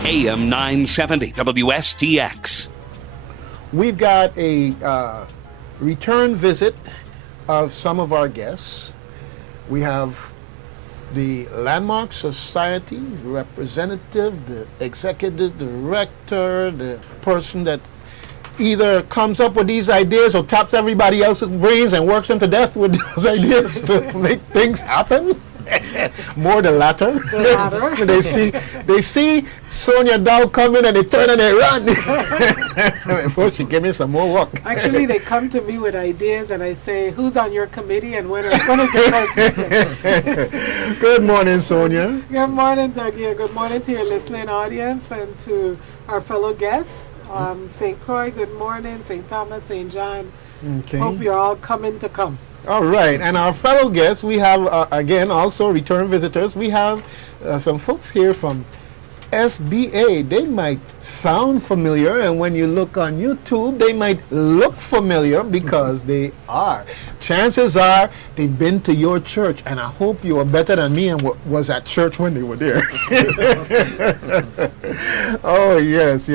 AM 970 WSTX. We've got a return visit of some of our guests. We have the Landmark Society representative, the executive director, the person that either comes up with these ideas or taps everybody else's brains and works them to death with those ideas to make things happen. More the latter. The latter. they see Sonia Dow coming and they turn and they run. Before she give me some more work. Actually, they come to me with ideas and I say, who's on your committee and when is your first meeting? Good morning, Sonia. Good morning, Dougie. Good morning to your listening audience and to our fellow guests. St. Croix, good morning. St. Thomas, St. John. Okay. Hope you're all coming to come. All right, and our fellow guests, we have, again, also return visitors. We have some folks here from SBA. They might sound familiar, and when you look on YouTube, they might look familiar because they are. Chances are they've been to your church, and I hope you are better than me and was at church when they were there. Oh, yes.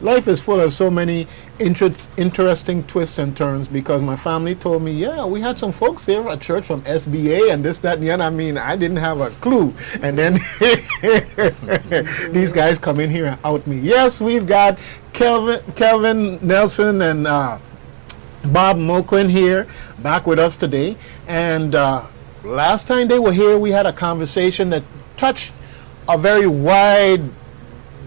Life is full of so many interesting twists and turns because my family told me, yeah, we had some folks here at church from SBA and this, that, and the other. I mean, I didn't have a clue. And then these guys come in here and out me. Yes, we've got Kelvin Nelson and Bob Moquin here back with us today. And last time they were here, we had a conversation that touched a very wide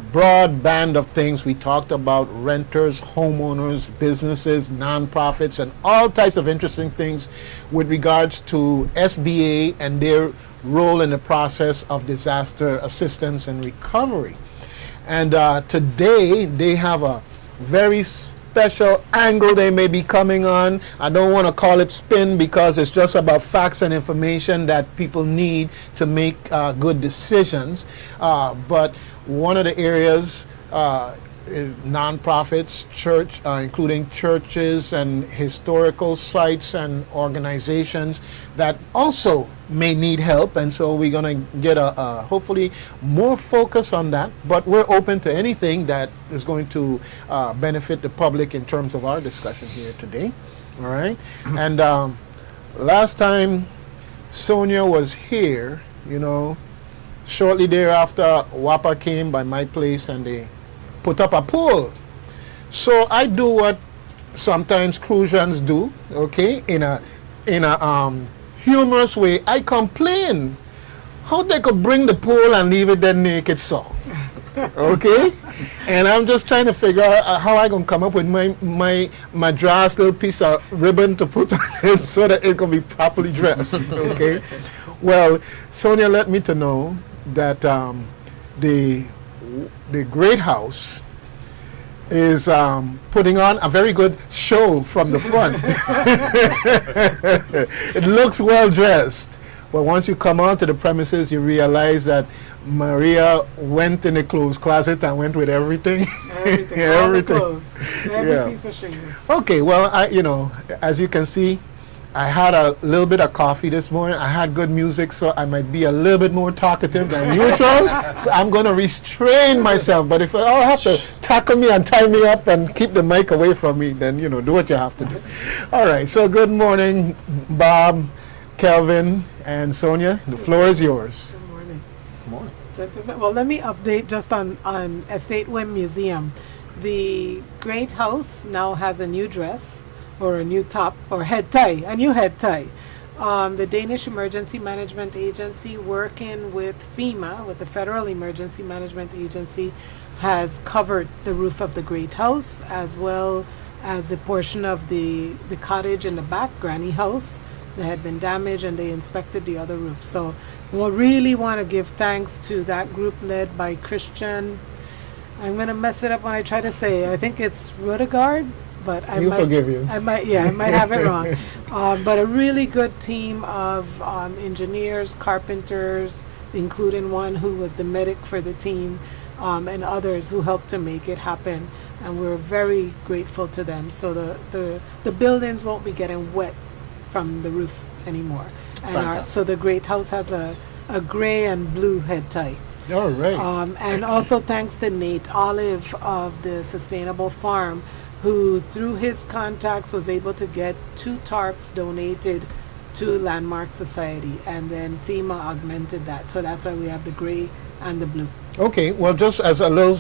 broad band of things. We talked about renters, homeowners, businesses, nonprofits, and all types of interesting things with regards to SBA and their role in the process of disaster assistance and recovery. And today they have a very special angle they may be coming on. I don't want to call it spin because it's just about facts and information that people need to make good decisions. But one of the areas is nonprofits, church, including churches and historical sites and organizations that also may need help. And so we're going to get a hopefully more focus on that. But we're open to anything that is going to benefit the public in terms of our discussion here today. All right. And last time Sonia was here, you know, shortly thereafter, WAPA came by my place and they put up a pool. So I do what sometimes Crucians do, okay, in a humorous way. I complain how they could bring the pool and leave it there naked so. Okay? And I'm just trying to figure out how I gonna come up with my madras little piece of ribbon to put on it so that it can be properly dressed. Okay? Well, Sonia let me to know that the Great House is putting on a very good show from the front. It looks well dressed, but once you come onto the premises, you realize that Maria went in the clothes closet and went with everything. Everything. All the clothes. Every piece of shingle. Okay, well, as you can see, I had a little bit of coffee this morning. I had good music, so I might be a little bit more talkative than usual. So I'm going to restrain myself. But if I'll have to tackle me and tie me up and keep the mic away from me, then, you know, do what you have to do. All right, so good morning, Bob, Kelvin, and Sonia. The floor is yours. Good morning. Good morning. Gentlemen, well, let me update just on Estate Wim Museum. The Great House now has a new dress, or a new top, or head tie, a new head tie. The Danish Emergency Management Agency, working with FEMA, with the Federal Emergency Management Agency, has covered the roof of the Great House, as well as the portion of the cottage in the back, Granny House, that had been damaged, and they inspected the other roof. So we really want to give thanks to that group led by Christian. I'm going to mess it up when I try to say it. I think it's Rudegard. But forgive you. I might have it wrong. But a really good team of engineers, carpenters, including one who was the medic for the team, and others who helped to make it happen. And we're very grateful to them. So the buildings won't be getting wet from the roof anymore. And so the Great House has a gray and blue head tie. All right. And also thanks to Nate Olive of the Sustainable Farm, who through his contacts was able to get 2 tarps donated to Landmark Society, and then FEMA augmented that. So that's why we have the gray and the blue. Okay, well, just as a little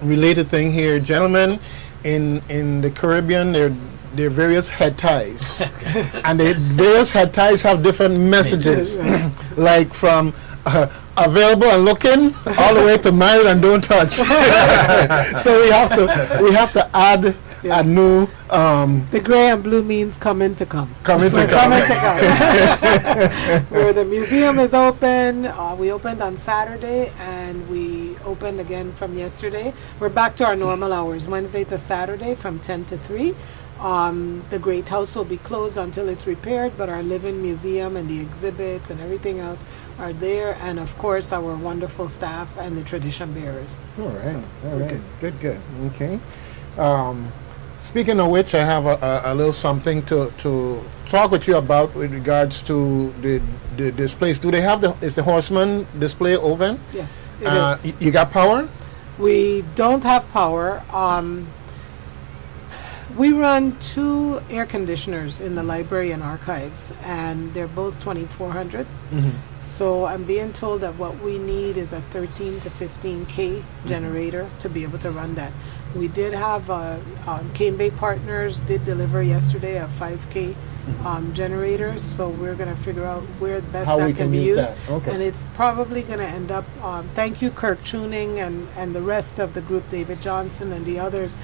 related thing here, gentlemen, in the Caribbean, there are various head ties, and the various head ties have different messages, like from available and looking all the way to married and don't touch. So we have to add a new. The gray and blue means coming to come. Coming to We're come. coming to come. Where the museum is open. We opened on Saturday and we opened again from yesterday. We're back to our normal hours, Wednesday to Saturday from 10 to 3. The Great House will be closed until it's repaired, but our living museum and the exhibits and everything else are there, and of course our wonderful staff and the tradition bearers. All right, So, all right, good. Okay. Speaking of which, I have a little something to talk with you about with regards to the displays. Do they have is the Horseman display open? Yes, it is. You got power? We don't have power. We run 2 air conditioners in the library and archives, and they're both 2400. So I'm being told that what we need is a 13 to 15K generator to be able to run that. We did have Cane Bay Partners did deliver yesterday a 5K generator, so we're going to figure out where best How we that can can be use used. that. Okay. And it's probably going to end up, thank you Kirk Tuning and the rest of the group, David Johnson and the others.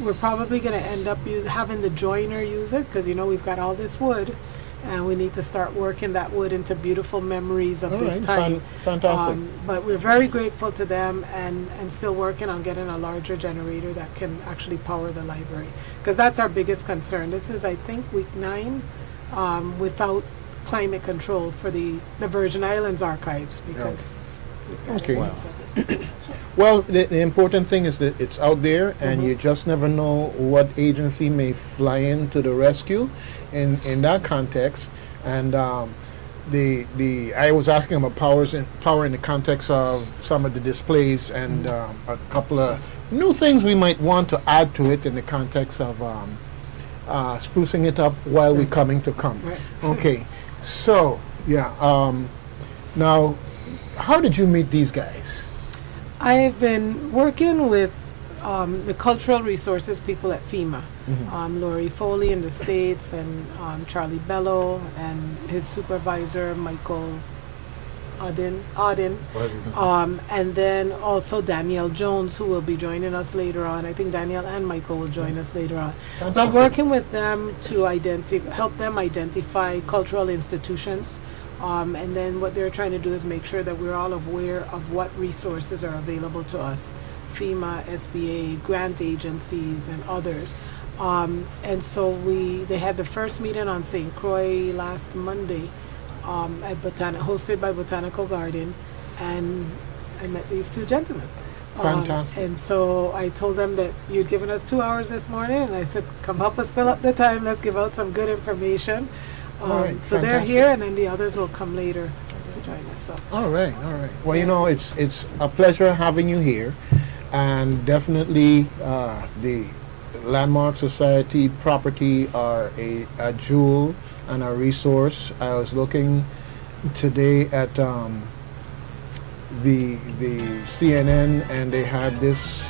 We're probably going to end up having the joiner use it, because we've got all this wood, and we need to start working that wood into beautiful memories of All this right, time. fantastic. But we're very grateful to them, and still working on getting a larger generator that can actually power the library, because that's our biggest concern. This is, I think, week 9 without climate control for the Virgin Islands archives, because we've got Okay. lots of it. Well, the important thing is that it's out there, and you just never know what agency may fly in to the rescue in that context. And I was asking about power in the context of some of the displays, and a couple of new things we might want to add to it in the context of sprucing it up while we're coming to come. Right. Okay, so yeah. Now, how did you meet these guys? I've been working with the cultural resources people at FEMA, Lori Foley in the States, and Charlie Bello, and his supervisor, Michael Audin, and then also Danielle Jones, who will be joining us later on. I think Danielle and Michael will join us later on. But I'm working with them to help them identify cultural institutions. And then what they're trying to do is make sure that we're all aware of what resources are available to us, FEMA, SBA, grant agencies, and others. And so they had the first meeting on St. Croix last Monday at hosted by Botanical Garden, and I met these 2 gentlemen. Fantastic. And so I told them that you'd given us 2 hours this morning, and I said, come help us fill up the time. Let's give out some good information. All right, So they're fantastic. here, and then the others will come later to join us. So. All right. Well, it's a pleasure having you here, and definitely the Landmark Society property are a jewel and a resource. I was looking today at the CNN, and they had this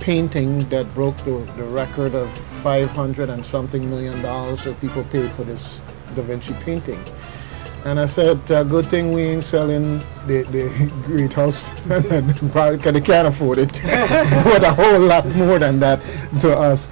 painting that broke the record of $500 and something million that people paid for this Da Vinci painting. And I said, good thing we ain't selling the Great House, because they can't afford it. But a whole lot more than that to us.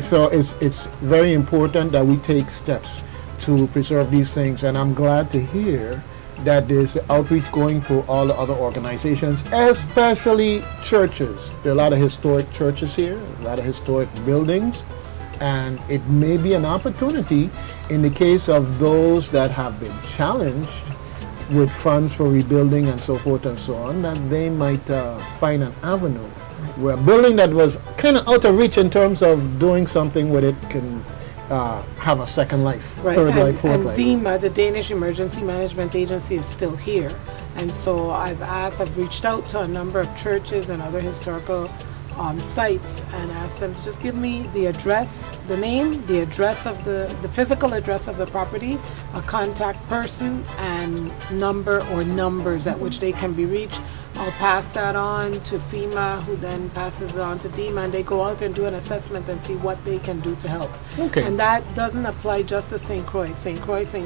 So it's very important that we take steps to preserve these things. And I'm glad to hear that there's outreach going to all the other organizations, especially churches. There are a lot of historic churches here, a lot of historic buildings. And it may be an opportunity in the case of those that have been challenged with funds for rebuilding and so forth and so on, that they might find an avenue where a building that was kind of out of reach in terms of doing something with it can have a second life, Right, third life, fourth and life. DEMA, the Danish Emergency Management Agency, is still here. And so I've reached out to a number of churches and other historical sites and asked them to just give me the address, the name, the address of the physical address of the property, a contact person, and number or numbers at which they can be reached. I'll pass that on to FEMA, who then passes it on to DEMA, and they go out and do an assessment and see what they can do to help. Okay. And that doesn't apply just to St. Croix, St.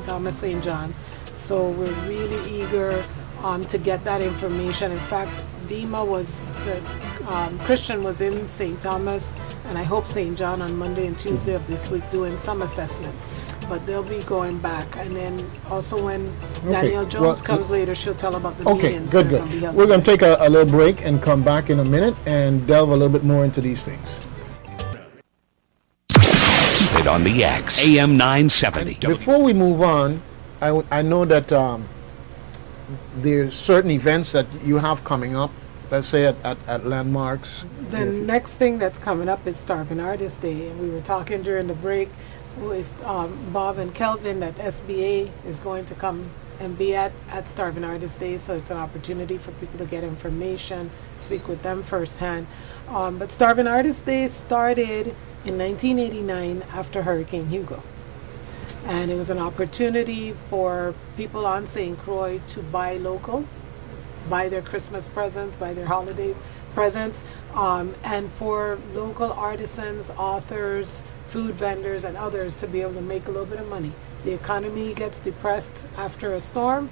Thomas, St. John. So we're really eager to get that information. In fact, Christian was in St. Thomas, and I hope St. John on Monday and Tuesday of this week doing some assessments. But they'll be going back. And then also when Danielle Jones comes later, she'll tell about the meetings that are going to be held. We're going to take a little break and come back in a minute and delve a little bit more into these things. Keep it on the X. AM 970. Before we move on, I know that there's certain events that you have coming up, let's say at landmarks. The next thing that's coming up is Starving Artist Day. And we were talking during the break with Bob and Kelvin that SBA is going to come and be at Starving Artist Day, so it's an opportunity for people to get information, speak with them firsthand. But Starving Artist Day started in 1989 after Hurricane Hugo. And it was an opportunity for people on St. Croix to buy local, buy their Christmas presents, buy their holiday presents, and for local artisans, authors, food vendors, and others to be able to make a little bit of money. The economy gets depressed after a storm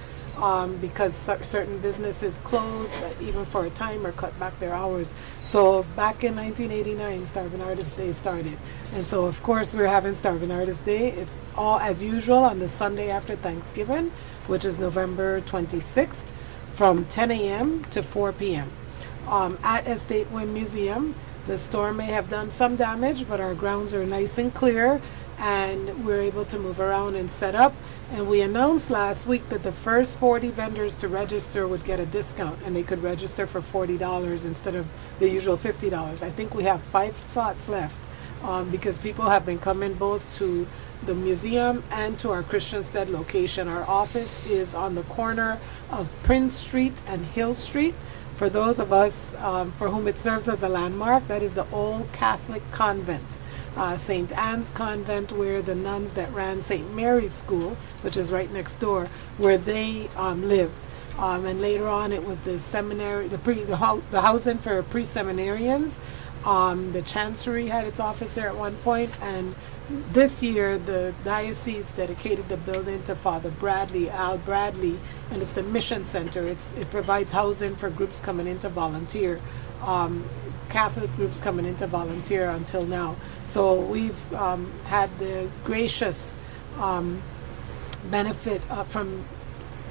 because certain businesses close even for a time or cut back their hours. So back in 1989, Starving Artist Day started. And so of course we're having Starving Artist Day. It's all as usual on the Sunday after Thanksgiving, which is November 26th, from 10 a.m. to 4 p.m. At Estate Wind Museum. The storm may have done some damage, but our grounds are nice and clear, and we're able to move around and set up. And we announced last week that the first 40 vendors to register would get a discount, and they could register for $40 instead of the usual $50. I think we have 5 slots left because people have been coming both to the museum and to our Christiansted location. Our office is on the corner of Prince Street and Hill Street. For those of us for whom it serves as a landmark, that is the old Catholic convent, St. Anne's Convent, where the nuns that ran St. Mary's School, which is right next door, where they lived. And later on, it was the seminary, the housing for pre-seminarians. The Chancery had its office there at one point, and this year the diocese dedicated the building to Father Bradley, Al Bradley, and it's the Mission Center. It provides housing for groups coming in to volunteer, Catholic groups coming in to volunteer until now. So we've had the gracious benefit from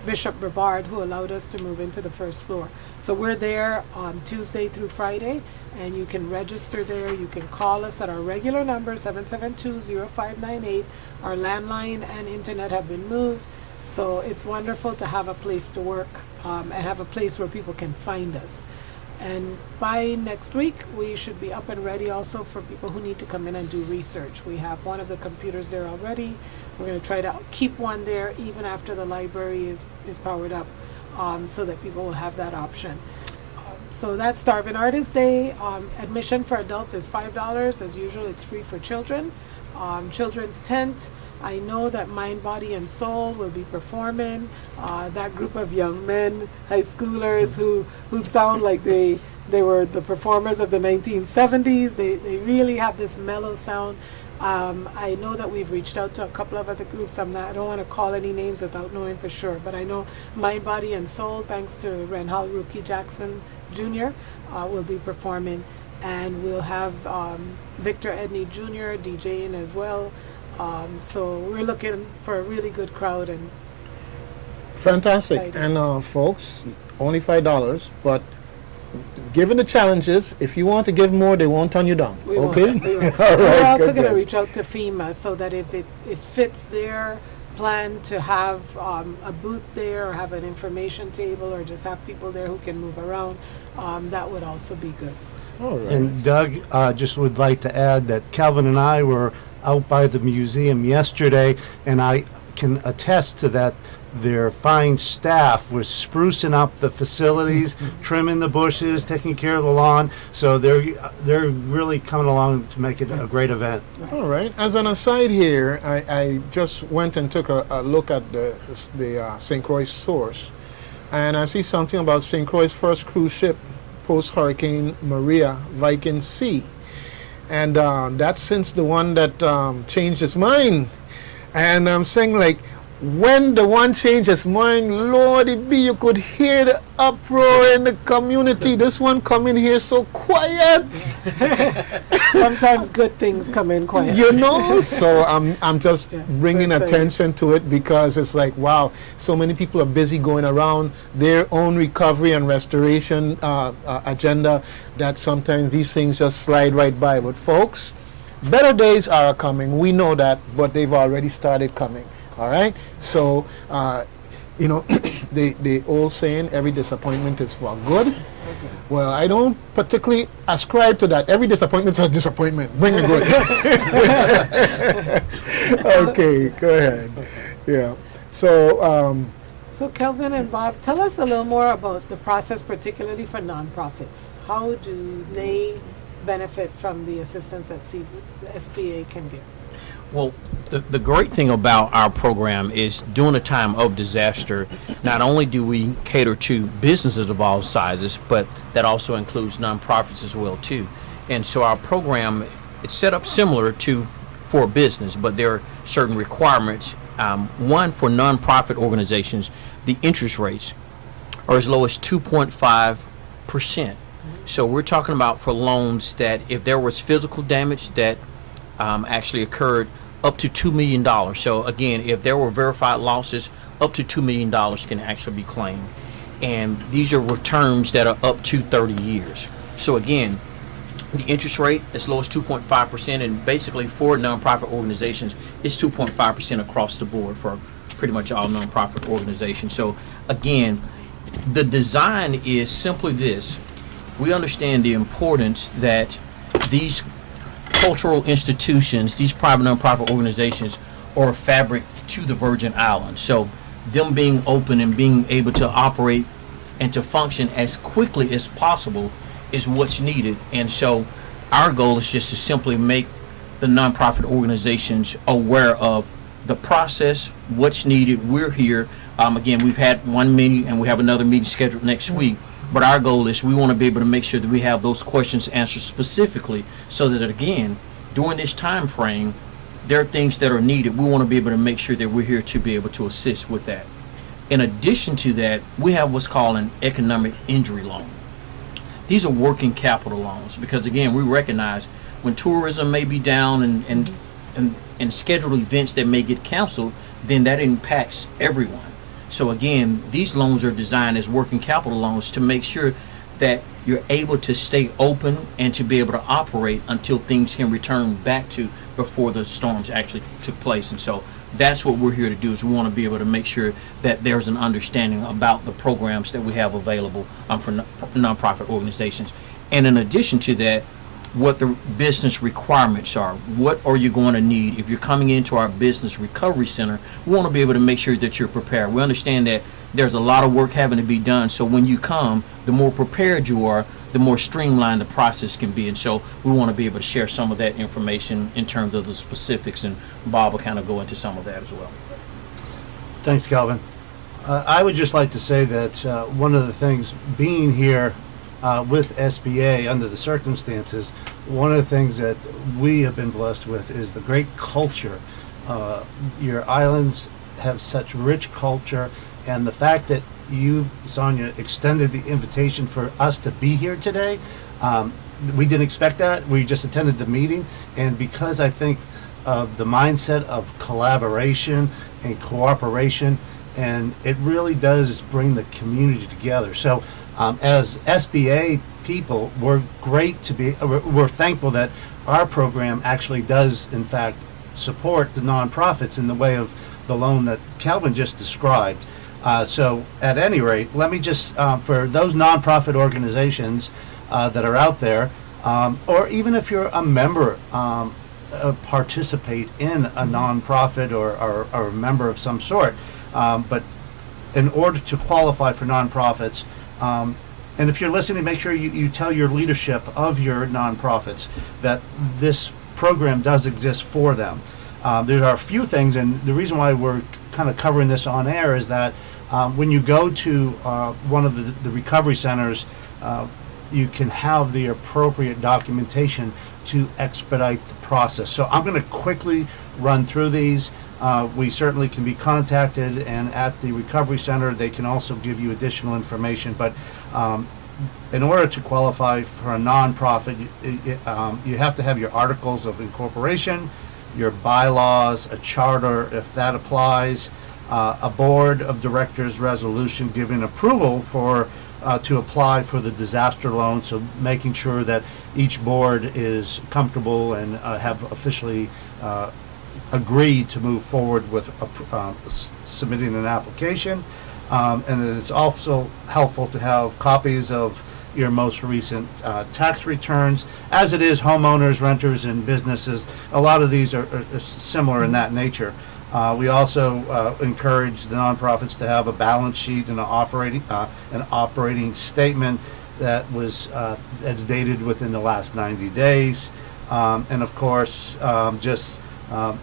Bishop Brevard, who allowed us to move into the first floor. So we're there on Tuesday through Friday, and you can register there. You can call us at our regular number, 772-0598. Our landline and internet have been moved. So it's wonderful to have a place to work and have a place where people can find us. And by next week, we should be up and ready also for people who need to come in and do research. We have one of the computers there already. We're going to try to keep one there even after the library is powered up so that people will have that option. So that's Starving Artist Day. Admission for adults is $5. As usual, it's free for children. Children's tent. I know that Mind, Body, and Soul will be performing. That group of young men, high schoolers who sound like they were the performers of the 1970s. They really have this mellow sound. I know that we've reached out to a couple of other groups. I don't want to call any names without knowing for sure, but I know Mind, Body, and Soul, thanks to Renhal Rookie Jackson Jr., will be performing. And we'll have Victor Edney Jr. DJing as well. So we're looking for a really good crowd. And fantastic. excited. And folks, only $5, but given the challenges, if you want to give more, they won't turn you down. We okay? won't. All right, We're also good, going to good. reach out to FEMA so that if it fits their plan to have a booth there or have an information table or just have people there who can move around, that would also be good. All right. And Doug, just would like to add that Kelvin and I were out by the museum yesterday, and I can attest to that. Their fine staff was sprucing up the facilities, trimming the bushes, taking care of the lawn. So they're really coming along to make it a great event. All right. As an aside here, I just went and took a look at the St. Croix source, and I see something about St. Croix' first cruise ship post-Hurricane Maria, Viking Sea. And that's since the one that changed his mind. And I'm saying, like, when the one changed his mind, Lordy B, you could hear the uproar in the community. This one come in here so quiet. Sometimes good things come in quiet. You know, so I'm just bringing that's attention to it, because it's like, wow, so many people are busy going around their own recovery and restoration agenda, that sometimes these things just slide right by. But folks, better days are coming. We know that, but they've already started coming. All right, so you know, the old saying, every disappointment is for good. Well, I don't particularly ascribe to that. Every disappointment is a disappointment. Bring the good. Okay, go ahead. Yeah. So. So Kelvin and Bob, tell us a little more about the process, particularly for nonprofits. How do they benefit from the assistance that SBA can give? Well, the great thing about our program is during a time of disaster, not only do we cater to businesses of all sizes, but that also includes nonprofits as well too. And so our program is set up similar to for business, but there are certain requirements. One, for nonprofit organizations, the interest rates are as low as 2.5%. So we're talking about for loans that if there was physical damage that actually occurred, up to $2 million. So again, if there were verified losses, up to $2 million can actually be claimed. And these are with terms that are up to 30 years. So again, the interest rate as low as 2.5%, and basically for nonprofit organizations, it's 2.5% across the board for pretty much all nonprofit organizations. So again, the design is simply this. We understand the importance that these cultural institutions, these private nonprofit organizations, are a fabric to the Virgin Islands. So them being open and being able to operate and to function as quickly as possible is what's needed. And so our goal is just to simply make the nonprofit organizations aware of the process, what's needed. We're here. Again, we've had one meeting and we have another meeting scheduled next week. But our goal is we want to be able to make sure that we have those questions answered specifically, so that again, during this time frame, there are things that are needed. We want to be able to make sure that we're here to be able to assist with that. In addition to that, we have what's called an economic injury loan. These are working capital loans, because again, we recognize when tourism may be down and scheduled events that may get canceled, then that impacts everyone. So again, these loans are designed as working capital loans to make sure that you're able to stay open and to be able to operate until things can return back to before the storms actually took place. And so that's what we're here to do, is we want to be able to make sure that there's an understanding about the programs that we have available for nonprofit organizations. And in addition to that, what the business requirements are. What are you going to need? If you're coming into our business recovery center, we want to be able to make sure that you're prepared. We understand that there's a lot of work having to be done, so when you come, the more prepared you are, the more streamlined the process can be. And so we want to be able to share some of that information in terms of the specifics, and Bob will kind of go into some of that as well. Thanks, Kelvin. I would just like to say that one of the things, being here with SBA under the circumstances, one of the things that we have been blessed with is the great culture. Your islands have such rich culture, and the fact that you, Sonia, extended the invitation for us to be here today, we didn't expect that. We just attended the meeting, and because I think of the mindset of collaboration and cooperation, and it really does bring the community together. So as SBA people, we're thankful that our program actually does, in fact, support the nonprofits in the way of the loan that Kelvin just described. So at any rate, let me just, for those nonprofit organizations that are out there, or even if you're a member participate in a nonprofit or a member of some sort. But in order to qualify for nonprofits, and if you're listening, make sure you tell your leadership of your nonprofits that this program does exist for them. There are a few things, and the reason why we're kind of covering this on air is that when you go to one of the recovery centers, you can have the appropriate documentation to expedite the process. So I'm going to quickly run through these. We certainly can be contacted, and at the recovery center they can also give you additional information. But in order to qualify for a nonprofit, you have to have your articles of incorporation, your bylaws, a charter if that applies, a board of directors resolution giving approval for to apply for the disaster loan, so making sure that each board is comfortable and have officially agreed to move forward with submitting an application. And it's also helpful to have copies of your most recent tax returns, as it is homeowners, renters, and businesses. A lot of these are similar in that nature. We also encourage the nonprofits to have a balance sheet and an operating statement that's dated within the last 90 days. And of course, just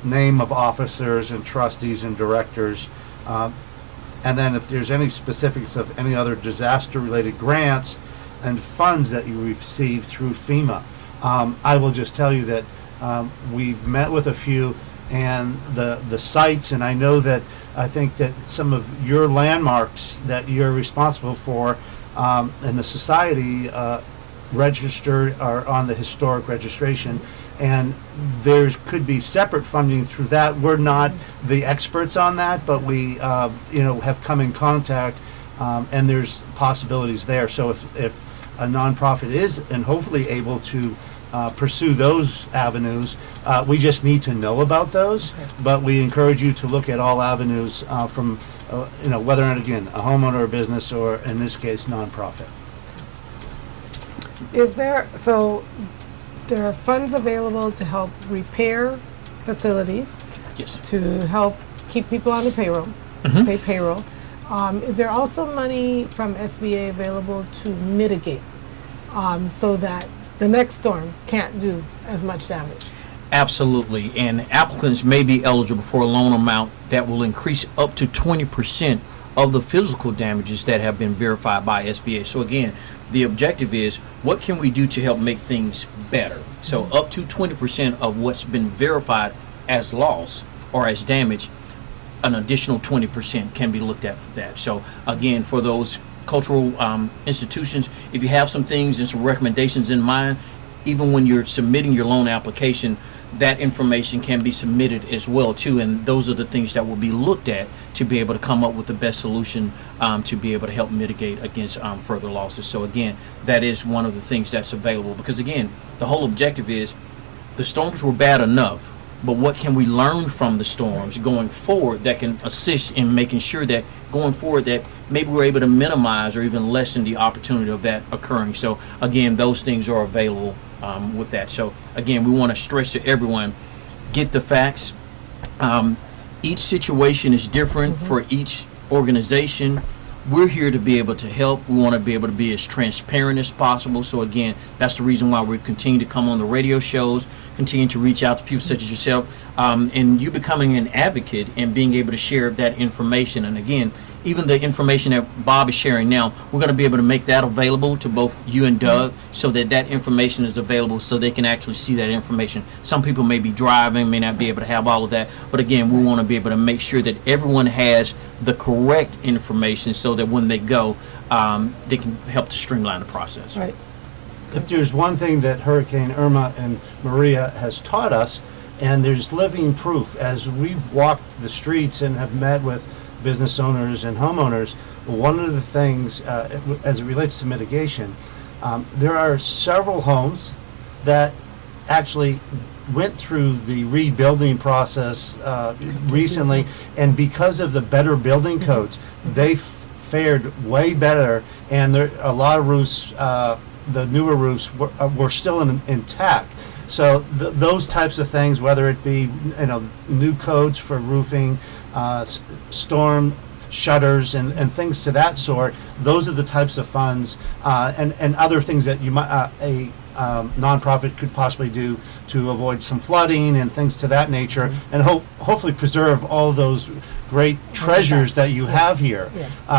name of officers and trustees and directors. And then if there's any specifics of any other disaster-related grants and funds that you receive through FEMA. I will just tell you that we've met with a few, and the sites, and I think that some of your landmarks that you're responsible for and the society registered are on the historic registration, and there could be separate funding through that. We're not the experts on that, but we have come in contact, and there's possibilities there. So if a nonprofit is and hopefully able to pursue those avenues, we just need to know about those. But we encourage you to look at all avenues from whether or not, again, a homeowner or business, or in this case nonprofit. There are funds available to help repair facilities, Yes. to help keep people on the payroll, pay payroll. Is there also money from SBA available to mitigate, so that the next storm can't do as much damage? Absolutely, and applicants may be eligible for a loan amount that will increase up to 20% of the physical damages that have been verified by SBA. So again, the objective is, what can we do to help make things better? So up to 20% of what's been verified as loss or as damage, an additional 20% can be looked at for that. So again, for those cultural institutions, if you have some things and some recommendations in mind, even when you're submitting your loan application, that information can be submitted as well too, and those are the things that will be looked at to be able to come up with the best solution to be able to help mitigate against further losses. So again, that is one of the things that's available, because again, the whole objective is, the storms were bad enough, but what can we learn from the storms going forward that can assist in making sure that going forward that maybe we're able to minimize or even lessen the opportunity of that occurring. So again, those things are available with that. So again, we want to stress to everyone, get the facts. Each situation is different for each organization. We're here to be able to help. We want to be able to be as transparent as possible. So again, that's the reason why we continue to come on the radio shows, continue to reach out to people such as yourself, and you becoming an advocate and being able to share that information. And again, even the information that Bob is sharing now, we're going to be able to make that available to both you and Doug, so that that information is available so they can actually see that information. Some people may be driving, may not be able to have all of that, but again, we want to be able to make sure that everyone has the correct information so that when they go, they can help to streamline the process. Right. If there's one thing that Hurricane Irma and Maria has taught us, and there's living proof as we've walked the streets and have met with business owners and homeowners, one of the things as it relates to mitigation, there are several homes that actually went through the rebuilding process recently, and because of the better building codes, they fared way better, and a lot of roofs, the newer roofs were still intact. So those types of things, whether it be new codes for roofing, storm shutters, and things to that sort, those are the types of funds and other things that you might nonprofit could possibly do to avoid some flooding and things to that nature, and hopefully preserve all those great treasures that you have here.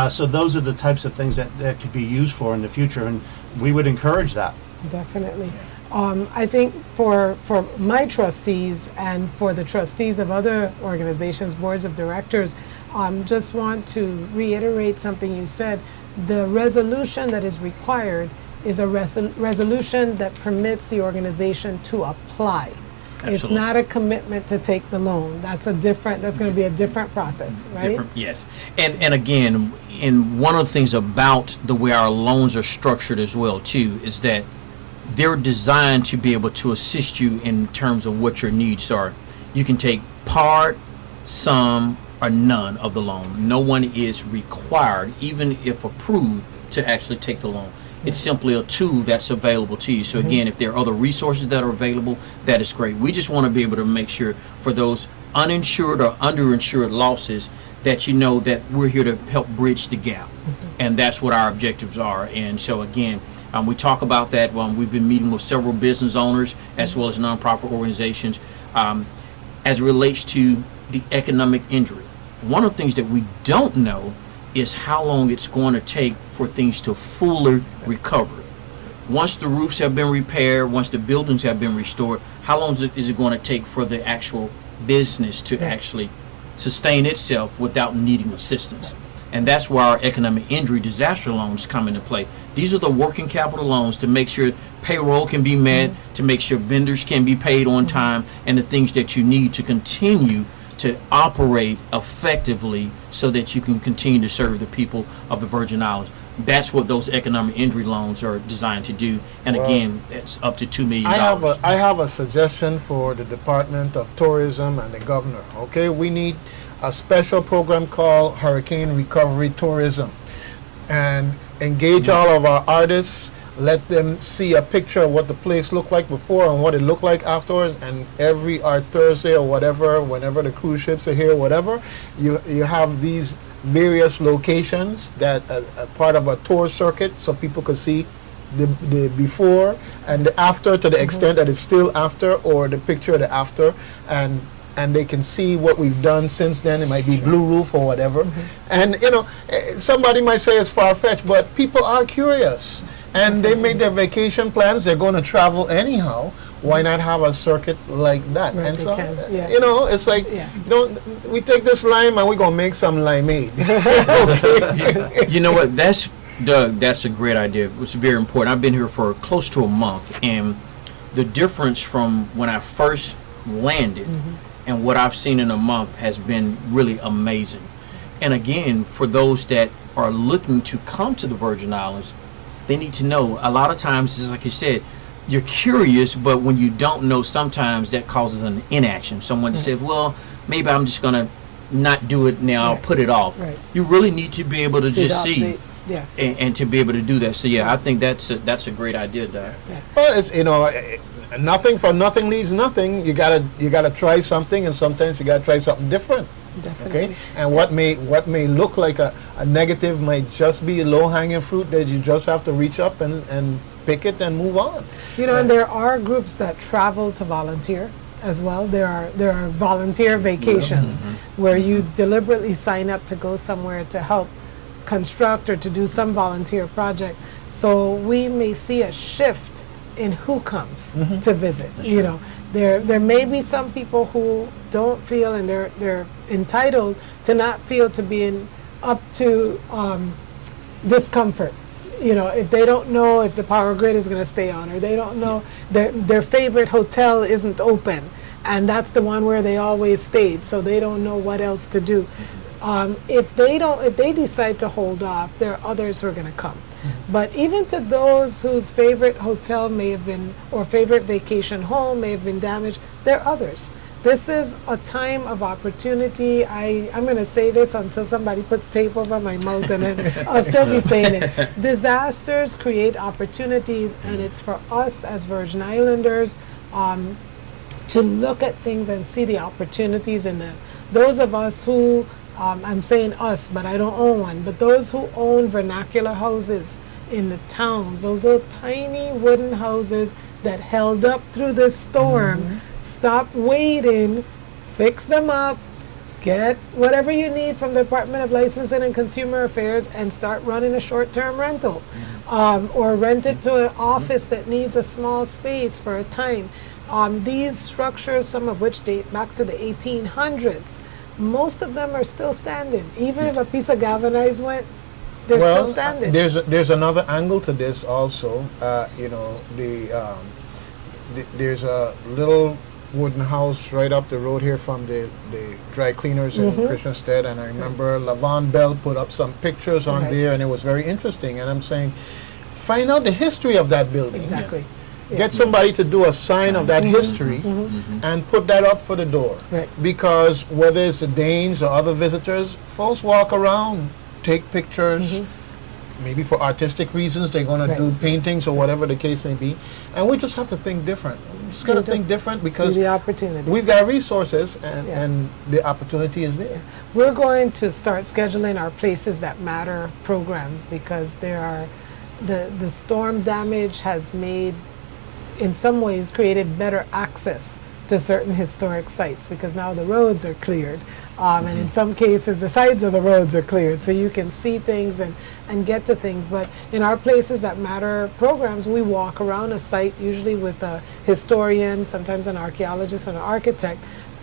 So those are the types of things that could be used for in the future, and we would encourage that. Definitely. I think for my trustees and for the trustees of other organizations, boards of directors, just want to reiterate something you said. The resolution that is required is a resolution that permits the organization to apply. Absolutely. It's not a commitment to take the loan. That's going to be a different process, right? Different, yes. And again, one of the things about the way our loans are structured as well too is that they're designed to be able to assist you in terms of what your needs are. You can take part, some, or none of the loan. No one is required, even if approved, to actually take the loan. It's simply a tool that's available to you. So again, if there are other resources that are available, that is great. We just want to be able to make sure for those uninsured or underinsured losses that you know that we're here to help bridge the gap. And that's what our objectives are. And so again, we talk about that when we've been meeting with several business owners as well as nonprofit organizations as it relates to the economic injury. One of the things that we don't know is how long it's going to take for things to fully recover. Once the roofs have been repaired, once the buildings have been restored, how long is it going to take for the actual business to actually sustain itself without needing assistance? And that's where our economic injury disaster loans come into play. These are the working capital loans to make sure payroll can be met, to make sure vendors can be paid on time, and the things that you need to continue to operate effectively so that you can continue to serve the people of the Virgin Islands. That's what those economic injury loans are designed to do. And again, that's up to $2 million. I have a suggestion for the Department of Tourism and the governor. Okay, we need a special program called Hurricane Recovery Tourism, and engage all of our artists. Let them see a picture of what the place looked like before and what it looked like afterwards. And every Art Thursday or whatever, whenever the cruise ships are here, whatever, you have these various locations that are part of a tour circuit, so people could see the before and the after, to the extent that it's still after, or the picture of the after, and they can see what we've done since then. It might be Blue Roof or whatever. And somebody might say it's far-fetched, but people are curious. And they made their vacation plans. They're going to travel anyhow. Why not have a circuit like that? Right, and so, yeah. it's like, don't we take this lime and we're going to make some limeade. Okay. You know what? Doug, that's a great idea. It's very important. I've been here for close to a month, and the difference from when I first landed and what I've seen in a month has been really amazing. And again, for those that are looking to come to the Virgin Islands, they need to know. A lot of times, just like you said, you're curious, but when you don't know, sometimes that causes an inaction. Someone says, well, maybe I'm just going to not do it now, I'll put it off. You really need to be able to just see and to be able to do that. So I think that's a great idea, Doug. Well, it's nothing for nothing leaves nothing. You gotta try something, and sometimes you gotta try something different. Definitely. Okay, and what may look like a negative might just be a low-hanging fruit that you just have to reach up and pick it and move on. And there are groups that travel to volunteer as well. There are volunteer vacations where you deliberately sign up to go somewhere to help construct or to do some volunteer project. So we may see a shift in who comes to visit. There may be some people who don't feel, and they're entitled to not feel to be up to discomfort. If they don't know if the power grid is going to stay on, or they don't know their favorite hotel isn't open, and that's the one where they always stayed, so they don't know what else to do. If they decide to hold off, there are others who are going to come. But even to those whose favorite hotel may have been, or favorite vacation home may have been damaged, there are others. This is a time of opportunity. I'm going to say this until somebody puts tape over my mouth, and then I'll still be saying it. Disasters create opportunities, and it's for us as Virgin Islanders to look at things and see the opportunities in them. Those of us who, I'm saying us, but I don't own one, but those who own vernacular houses in the towns, those little tiny wooden houses that held up through this storm, stop waiting, fix them up, get whatever you need from the Department of Licensing and Consumer Affairs, and start running a short-term rental, or rent it to an office that needs a small space for a time. These structures, some of which date back to the 1800s, most of them are still standing. Even if a piece of galvanized went, they're still standing. There's another angle to this also. You know, there's a little wooden house right up the road here from the dry cleaners in Christiansted, and I remember Lavon Bell put up some pictures on there, and it was very interesting. And I'm saying, find out the history of that building. Exactly. Get somebody to do a sign of that history and put that up for the door. Right. Because whether it's the Danes or other visitors, folks walk around, take pictures, maybe for artistic reasons, they're going to do paintings or whatever the case may be. And we just have to think different. We just got to think different because see the opportunities. We've got resources and the opportunity is there. We're going to start scheduling our Places That Matter programs, because there are the storm damage has made, in some ways, created better access to certain historic sites, because now the roads are cleared. And in some cases, the sides of the roads are cleared, so you can see things and get to things. But in our Places That Matter programs, we walk around a site, usually with a historian, sometimes an archaeologist and an architect,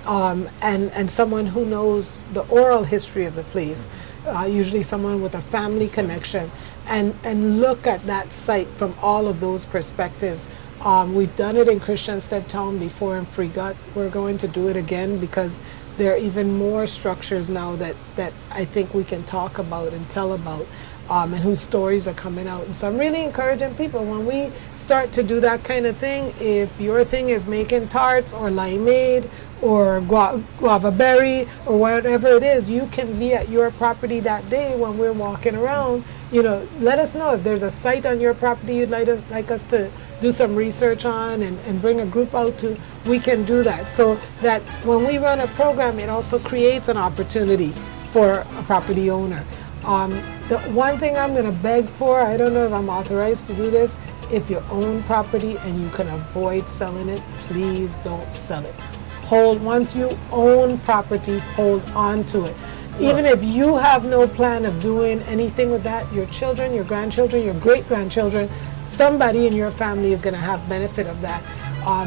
and someone who knows the oral history of the place, usually someone with a family connection, and look at that site from all of those perspectives. We've done it in Christiansted Town before in Freegut. We're going to do it again, because there are even more structures now that I think we can talk about and tell about, and whose stories are coming out. And so I'm really encouraging people, when we start to do that kind of thing, if your thing is making tarts or limeade or guava berry or whatever it is, you can be at your property that day when we're walking around. You know, let us know if there's a site on your property you'd like us to do some research on and bring a group out to. We can do that, so that when we run a program, it also creates an opportunity for a property owner. The one thing I'm going to beg for, I don't know if I'm authorized to do this, if you own property and you can avoid selling it, please don't sell it. Once you own property, hold on to it. Even if you have no plan of doing anything with that, your children, your grandchildren, your great-grandchildren, somebody in your family is going to have benefit of that,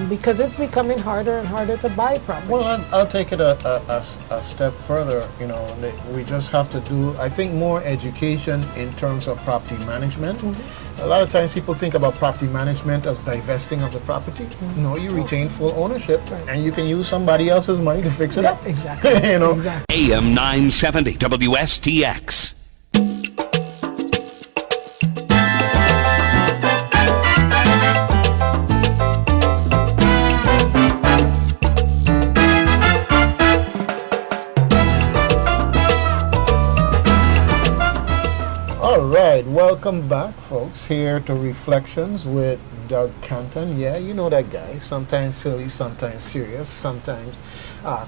because it's becoming harder and harder to buy property. Well, I'll take it a step further. You know, we just have to do, I think, more education in terms of property management. A lot of times people think about property management as divesting of the property. No, you retain full ownership, and you can use somebody else's money to fix it up. Exactly. You know? Exactly. AM 970 WSTX. All right, welcome back, folks, here to Reflections with Doug Canton. Yeah, you know that guy, sometimes silly, sometimes serious, sometimes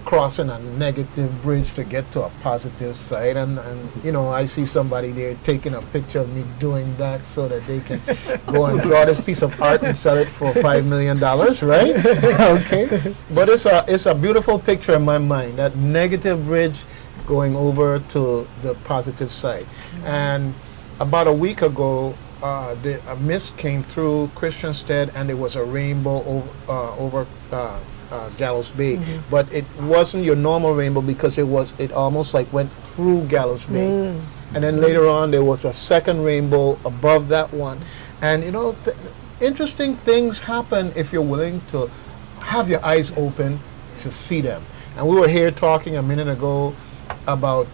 crossing a negative bridge to get to a positive side. And you know, I see somebody there taking a picture of me doing that so that they can go and draw this piece of art and sell it for $5 million, right? Okay, but it's a beautiful picture in my mind, that negative bridge going over to the positive side. And about a week ago, a mist came through Christiansted, and there was a rainbow over Gallows Bay. But it wasn't your normal rainbow, because it almost like went through Gallows Bay. And then later on, there was a second rainbow above that one. And you know, interesting things happen if you're willing to have your eyes open to see them. And we were here talking a minute ago about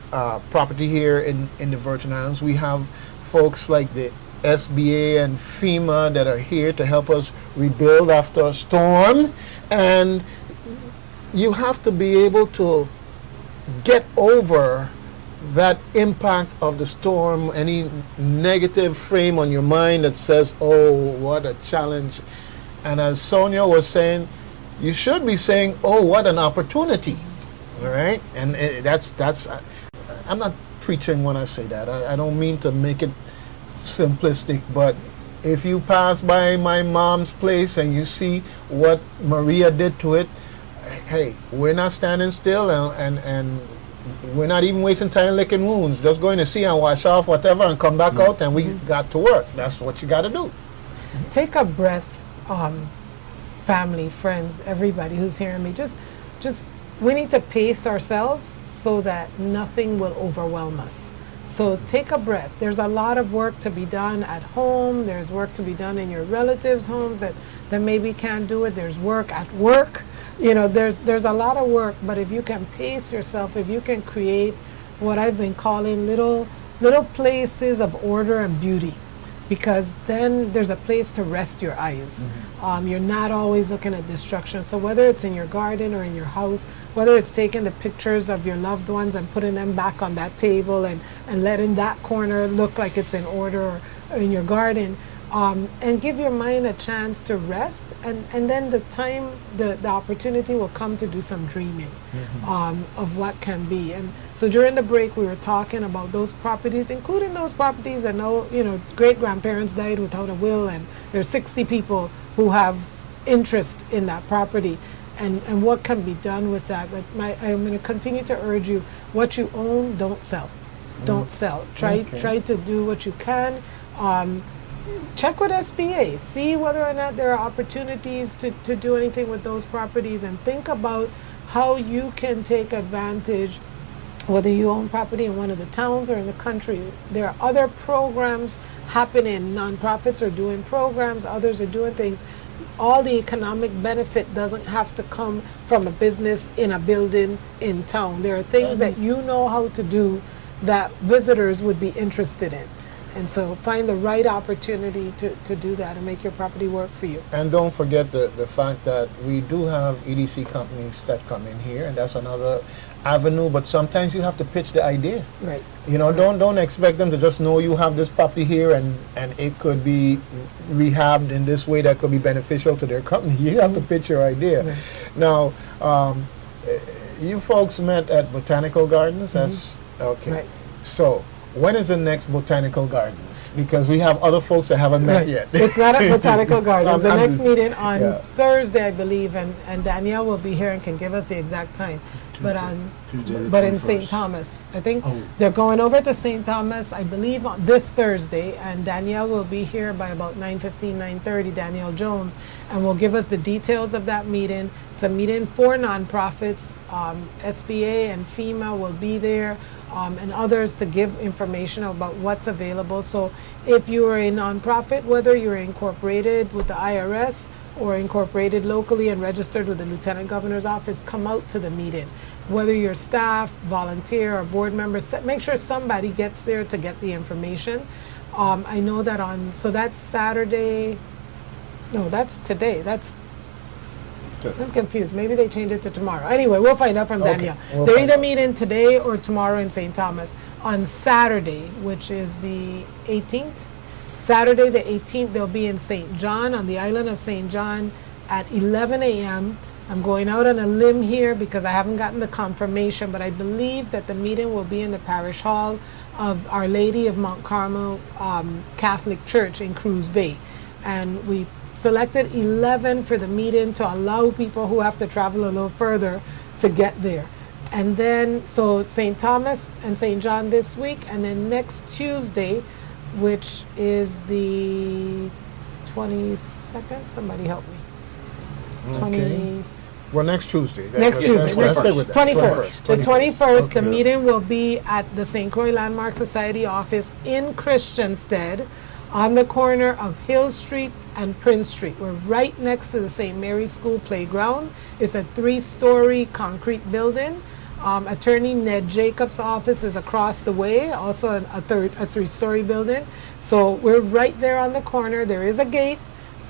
property here in the Virgin Islands. We have folks like the SBA and FEMA that are here to help us rebuild after a storm. And you have to be able to get over that impact of the storm, any negative frame on your mind that says, oh, what a challenge. And as Sonia was saying, you should be saying, oh, what an opportunity. All right? And I'm not preaching when I say that. I don't mean to make it simplistic, but if you pass by my mom's place and you see what Maria did to it, hey, we're not standing still, and we're not even wasting time licking wounds. Just going to see and wash off whatever and come back out, and we got to work. That's what you got to do. Take a breath, family, friends, everybody who's hearing me. Just we need to pace ourselves so that nothing will overwhelm us. So take a breath. There's a lot of work to be done at home. There's work to be done in your relatives' homes that maybe can't do it. There's work at work. You know, there's a lot of work, but if you can pace yourself, if you can create what I've been calling little places of order and beauty, because then there's a place to rest your eyes. You're not always looking at destruction. So whether it's in your garden or in your house, whether it's taking the pictures of your loved ones and putting them back on that table and letting that corner look like it's in order or in your garden, and give your mind a chance to rest, and then the opportunity will come to do some dreaming of what can be. And so during the break we were talking about those properties, including those properties that great grandparents died without a will, and there's 60 people who have interest in that property, and what can be done with that. But I'm going to continue to urge you, what you own, don't sell. Don't sell. Try to do what you can. Check with SBA, see whether or not there are opportunities to do anything with those properties, and think about how you can take advantage, whether you own property in one of the towns or in the country. There are other programs happening. Nonprofits are doing programs, others are doing things. All the economic benefit doesn't have to come from a business in a building in town. There are things that you know how to do that visitors would be interested in. And so find the right opportunity to do that and make your property work for you. And don't forget the fact that we do have EDC companies that come in here, and that's another avenue, but sometimes you have to pitch the idea. Right. You know, don't expect them to just know you have this property here and it could be rehabbed in this way that could be beneficial to their company. You have to pitch your idea. Right. Now, you folks met at Botanical Gardens. That's okay. Right. So when is the next Botanical Gardens? Because we have other folks that haven't met yet. It's not at Botanical Gardens. The next just- meeting on Thursday, I believe, and Danielle will be here and can give us the exact time. Tuesday the But in 21st. St. Thomas. I think Oh. they're going over to St. Thomas, I believe, on this Thursday, and Danielle will be here by about 9:15, 9:30, Danielle Jones, and will give us the details of that meeting. It's a meeting for nonprofits. SBA and FEMA will be there, and others to give information about what's available. So if you are a nonprofit, whether you're incorporated with the IRS or incorporated locally and registered with the Lieutenant Governor's office, come out to the meeting. Whether you're staff, volunteer, or board members, make sure somebody gets there to get the information. I know that so that's Saturday, no, that's today, I'm confused, maybe they changed it to tomorrow. Anyway, we'll find out from Okay, Danielle. we'll They're find either out. meeting today or tomorrow in St. Thomas. On Saturday, which is the 18th, Saturday the 18th, they'll be in St. John, on the island of St. John at 11 a.m. I'm going out on a limb here because I haven't gotten the confirmation, but I believe that the meeting will be in the parish hall of Our Lady of Mount Carmel Catholic Church in Cruz Bay. And we selected 11 for the meeting to allow people who have to travel a little further to get there. And then, so St. Thomas and St. John this week, and then next Tuesday, which is the 22nd, somebody help me. 20, Well, next Tuesday. Next Tuesday, Let's stay with that. 21st. The 21st, the Okay. meeting will be at the St. Croix Landmark Society office in Christiansted on the corner of Hill Street and Prince Street. We're right next to the St. Mary's School playground. It's a 3-story concrete building. Attorney Ned Jacobs' office is across the way, also a 3-story building. So we're right there on the corner. There is a gate,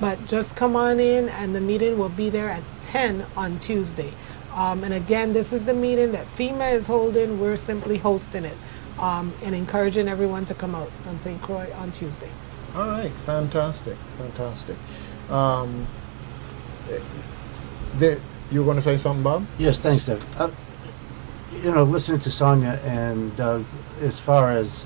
but just come on in, and the meeting will be there at 10 on Tuesday. And again, this is the meeting that FEMA is holding. We're simply hosting it and encouraging everyone to come out on St. Croix on Tuesday. All right, fantastic, fantastic. You were going to say something, Bob? Yes, thanks, Doug. Listening to Sonia and Doug, as far as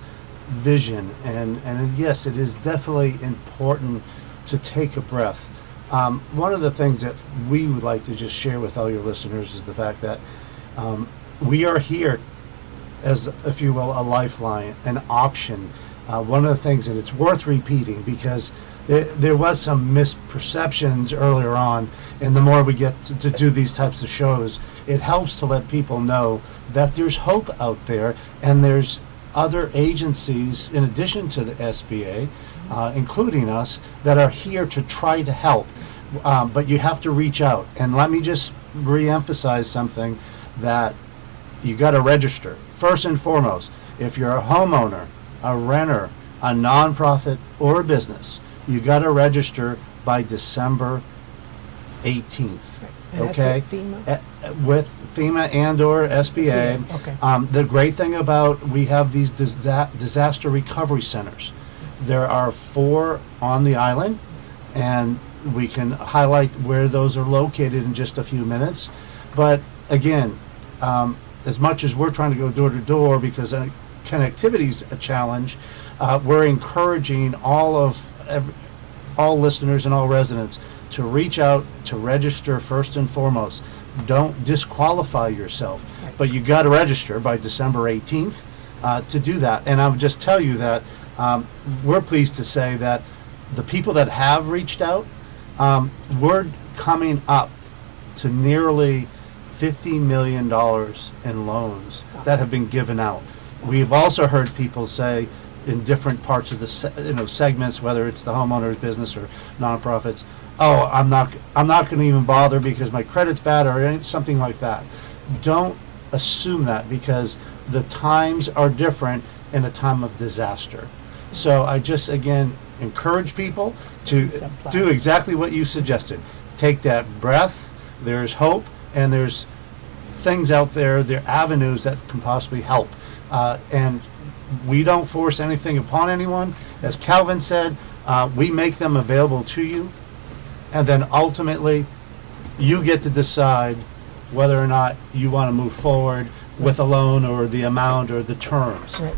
vision, and yes, it is definitely important to take a breath. One of the things that we would like to just share with all your listeners is the fact that we are here as, if you will, a lifeline, an option. One of the things, and it's worth repeating because there was some misperceptions earlier on, and the more we get to do these types of shows, it helps to let people know that there's hope out there, and there's other agencies in addition to the SBA, including us, that are here to try to help. But you have to reach out. And let me just re-emphasize something, that you got to register. First and foremost, if you're a homeowner, a renter, a nonprofit, or a business, you got to register by December 18th. And Okay, that's with FEMA? with FEMA and/or SBA. SBA, okay. The great thing about, we have these disaster recovery centers. There are 4 on the island, and we can highlight where those are located in just a few minutes. But again, as much as we're trying to go door to door because connectivity is a challenge, we're encouraging all listeners and all residents to reach out, to register first and foremost. Don't disqualify yourself, but you got to register by December 18th to do that. And I would just tell you that we're pleased to say that the people that have reached out, we're coming up to nearly $50 million in loans that have been given out. We've also heard people say in different parts of the segments, whether it's the homeowner's business or nonprofits, oh, I'm not going to even bother because my credit's bad, or something like that. Don't assume that, because the times are different in a time of disaster. So I just, again, encourage people to do exactly what you suggested. Take that breath. There's hope, and there's things out there, there are avenues that can possibly help. And we don't force anything upon anyone. As Kelvin said, we make them available to you, and then ultimately you get to decide whether or not you want to move forward with a loan or the amount or the terms. Right.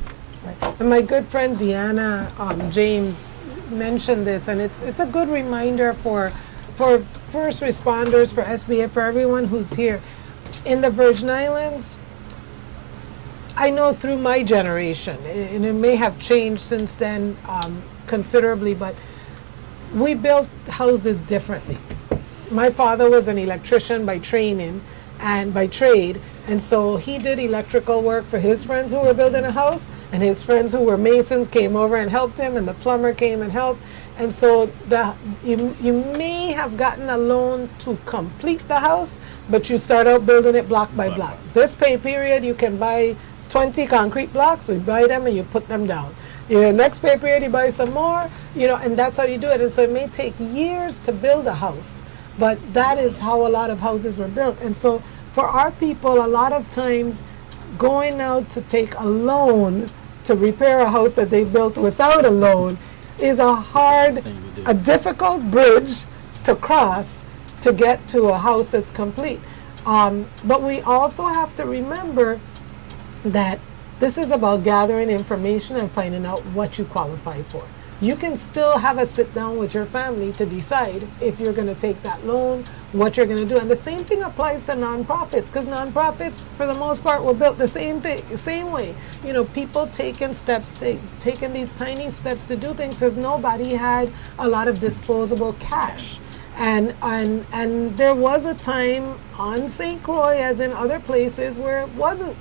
And my good friend Deanna James mentioned this, and it's a good reminder for first responders, for SBA, for everyone who's here. In the Virgin Islands, I know through my generation, and it may have changed since then considerably, but we built houses differently. My father was an electrician by training and by trade, and so he did electrical work for his friends who were building a house, and his friends who were masons came over and helped him, and the plumber came and helped. And so you may have gotten a loan to complete the house, but you start out building it block by block. This pay period, you can buy 20 concrete blocks, we buy them and you put them down. Next pay period you buy some more, and that's how you do it. And so it may take years to build a house, but that is how a lot of houses were built. And so for our people, a lot of times going out to take a loan to repair a house that they built without a loan is a difficult bridge to cross to get to a house that's complete. But we also have to remember that this is about gathering information and finding out what you qualify for. You can still have a sit down with your family to decide if you're going to take that loan, what you're going to do. And the same thing applies to nonprofits, because nonprofits, for the most part, were built the same way. People taking steps, taking these tiny steps to do things, because nobody had a lot of disposable cash. And there was a time on St. Croix, as in other places, where it wasn't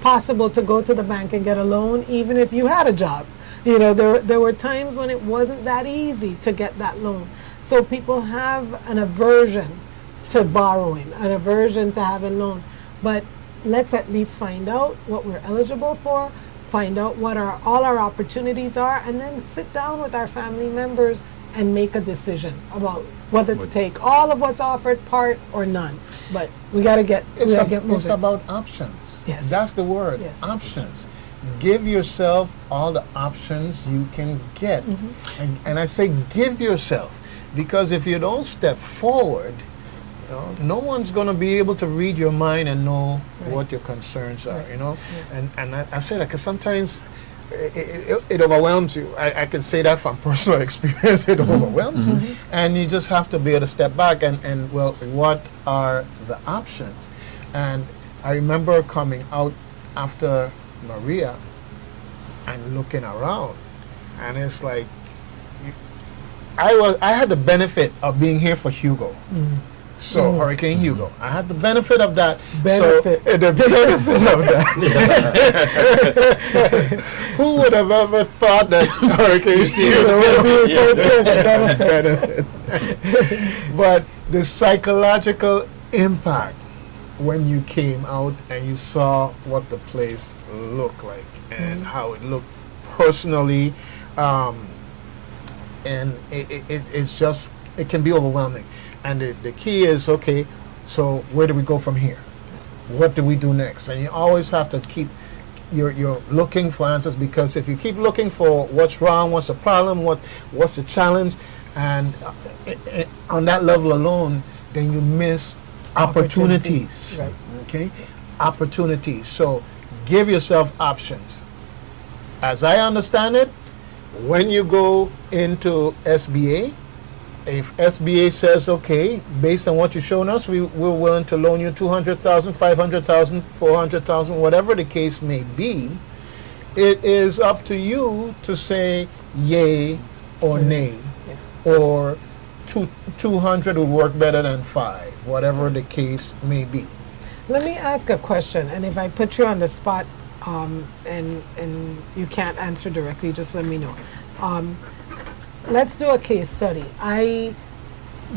possible to go to the bank and get a loan, even if you had a job. There were times when it wasn't that easy to get that loan. So people have an aversion to borrowing, an aversion to having loans. But let's at least find out what we're eligible for, find out what all our opportunities are, and then sit down with our family members and make a decision about whether to take all of what's offered, part or none. But we got to get moving. It's about options. Yes. That's the word. Yes. Options. Give yourself all the options you can get. And I say give yourself, because if you don't step forward, you know, no one's going to be able to read your mind and know what your concerns are, you know. And I say that because sometimes it overwhelms you. I can say that from personal experience. It overwhelms you. And you just have to be able to step back and well, what are the options? And I remember coming out after Maria and looking around, and it's like I had the benefit of being here for Hugo. So Hurricane Hugo, I had the benefit of that. Benefit. So the benefit of that. Who would have ever thought that Hurricane Hugo would be referred to as a benefit? But the psychological impact when you came out and you saw what the place looked like and how it looked personally, and it's just, it can be overwhelming. And the key is, okay, so where do we go from here? What do we do next? And you always have to keep, you're looking for answers, because if you keep looking for what's wrong, what's the problem, what's the challenge, and on that level alone, then you miss opportunities. Right. Okay? Opportunities. So give yourself options. As I understand it, when you go into SBA, if SBA says, okay, based on what you've shown us, we're willing to loan you $200,000, $500,000, $400,000, whatever the case may be, it is up to you to say yay or nay, or 200 would work better than 5, whatever the case may be. Let me ask a question, and if I put you on the spot, and you can't answer directly, just let me know. Let's do a case study. I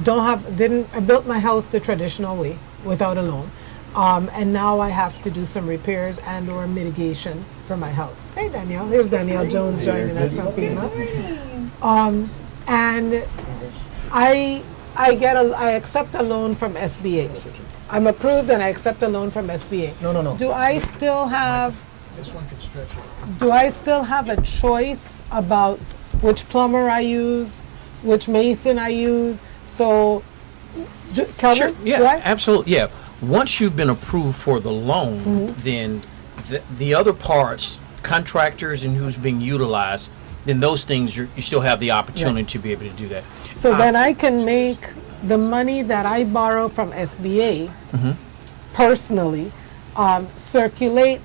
built my house the traditional way without a loan, and now I have to do some repairs and or mitigation for my house. Hey Danielle, here's Danielle Jones joining us from FEMA. And I accept a loan from SBA. I'm approved and I accept a loan from SBA. No. Do I still have? This one can stretch it. Do I still have a choice about which plumber I use, which mason I use? So, Kelvin, Sure. Yeah, absolutely. Yeah. Once you've been approved for the loan, then the other parts, contractors and who's being utilized, then those things you still have the opportunity to be able to do that. So then I can make the money that I borrow from SBA personally circulate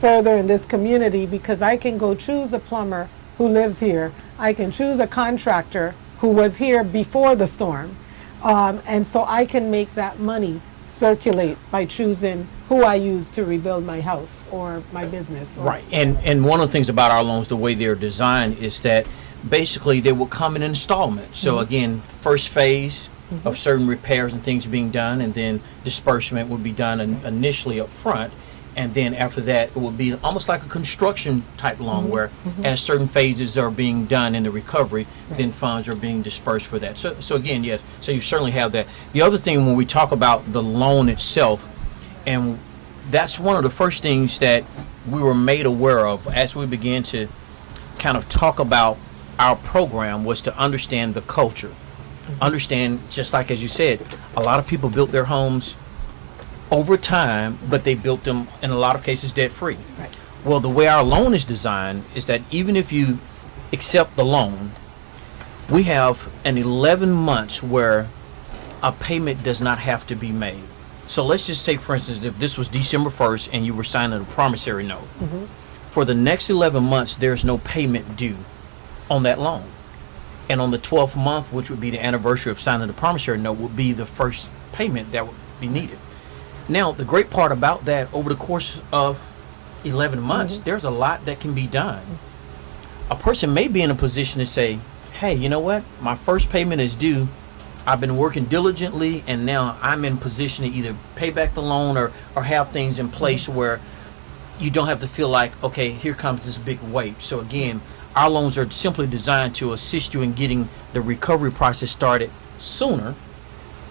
further in this community, because I can go choose a plumber who lives here. I can choose a contractor who was here before the storm. And so I can make that money circulate by choosing who I use to rebuild my house or my business. Right. And one of the things about our loans, the way they're designed, is that basically they will come in installments. So again, first phase of certain repairs and things being done, and then disbursement would be done initially up front. And then after that, it would be almost like a construction type loan where as certain phases are being done in the recovery, then funds are being dispersed for that. So again, yes, so you certainly have that. The other thing when we talk about the loan itself, and that's one of the first things that we were made aware of as we began to kind of talk about our program, was to understand the culture. Understand, just like as you said, a lot of people built their homes over time, but they built them in a lot of cases debt free. Right. Well, the way our loan is designed is that even if you accept the loan, we have an 11 months where a payment does not have to be made. So let's just take, for instance, if this was December 1st and you were signing a promissory note, for the next 11 months, there's no payment due on that loan. And on the 12th month, which would be the anniversary of signing the promissory note, would be the first payment that would be needed. Now, the great part about that, over the course of 11 months, there's a lot that can be done. A person may be in a position to say, hey, you know what? My first payment is due. I've been working diligently, and now I'm in position to either pay back the loan or have things in place where you don't have to feel like, okay, here comes this big weight. So again, our loans are simply designed to assist you in getting the recovery process started sooner,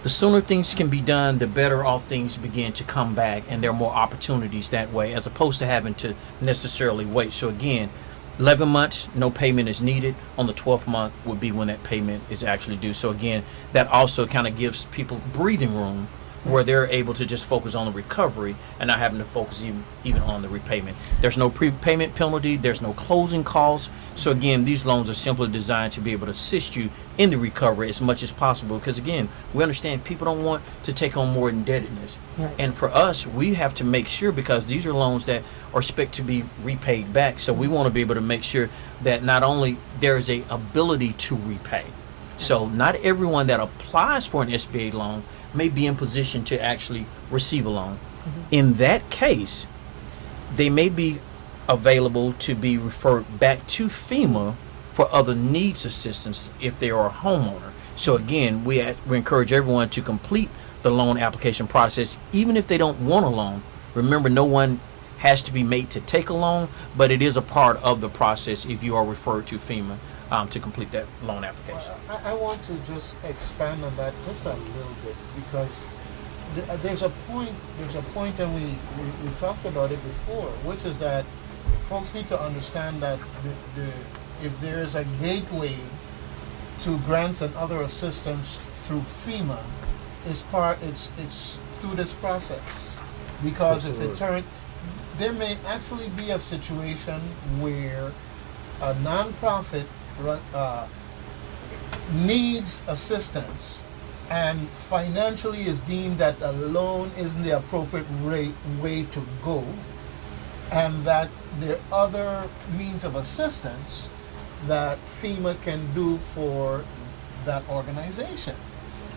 the sooner things can be done, the better off things begin to come back, and there are more opportunities that way, as opposed to having to necessarily wait. So again, 11 months, no payment is needed. On the 12th month would be when that payment is actually due. So again, that also kind of gives people breathing room where they're able to just focus on the recovery and not having to focus even on the repayment. There's no prepayment penalty, there's no closing costs. So again, these loans are simply designed to be able to assist you in the recovery as much as possible, because again, we understand people don't want to take on more indebtedness. Right. And for us, we have to make sure, because these are loans that are expected to be repaid back, so we want to be able to make sure that not only there is a ability to repay. So not everyone that applies for an SBA loan may be in position to actually receive a loan. In that case, they may be available to be referred back to FEMA for other needs assistance if they are a homeowner. So again, we encourage everyone to complete the loan application process, even if they don't want a loan. Remember, no one has to be made to take a loan, but it is a part of the process if you are referred to FEMA to complete that loan application. I want to just expand on that just a little bit, because there's a point, and we talked about it before, which is that folks need to understand that if there is a gateway to grants and other assistance through FEMA, it's through this process. Because there may actually be a situation where a nonprofit needs assistance and financially is deemed that a loan isn't the appropriate way to go, and that there are other means of assistance that FEMA can do for that organization.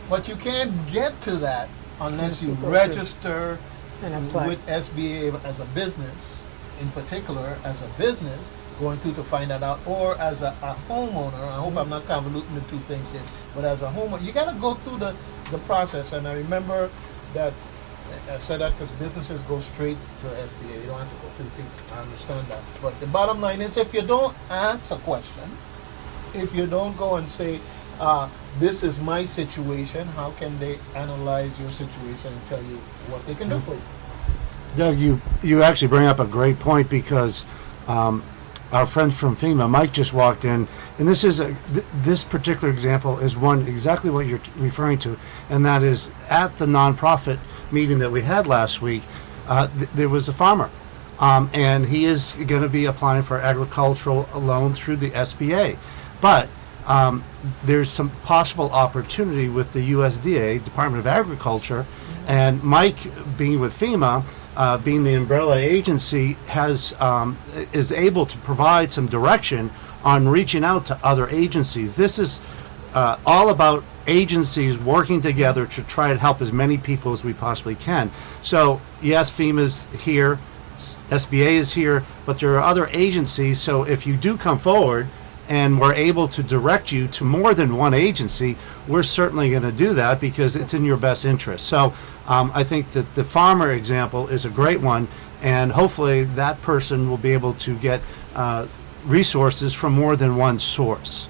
But you can't get to that unless you register And apply. with SBA as a business, in particular as a business, going through to find that out, or as a homeowner. I hope I'm not convoluting the two things here, but as a homeowner, you got to go through the process. And I remember that I said that because businesses go straight to SBA. You don't have to go through people. I understand that. But the bottom line is, if you don't ask a question, if you don't go and say, this is my situation, how can they analyze your situation and tell you what they can do for you? Doug, you actually bring up a great point, because our friends from FEMA, Mike just walked in, and this particular example is one exactly what you're referring to, and that is at the nonprofit meeting that we had last week, there was a farmer, and he is going to be applying for agricultural loan through the SBA, but there's some possible opportunity with the USDA, Department of Agriculture, and Mike, being with FEMA, being the umbrella agency, is able to provide some direction on reaching out to other agencies. This is all about agencies working together to try to help as many people as we possibly can. So yes, FEMA's here, SBA is here, but there are other agencies. So if you do come forward and we're able to direct you to more than one agency, we're certainly going to do that, because it's in your best interest. So I think that the farmer example is a great one, and hopefully that person will be able to get resources from more than one source.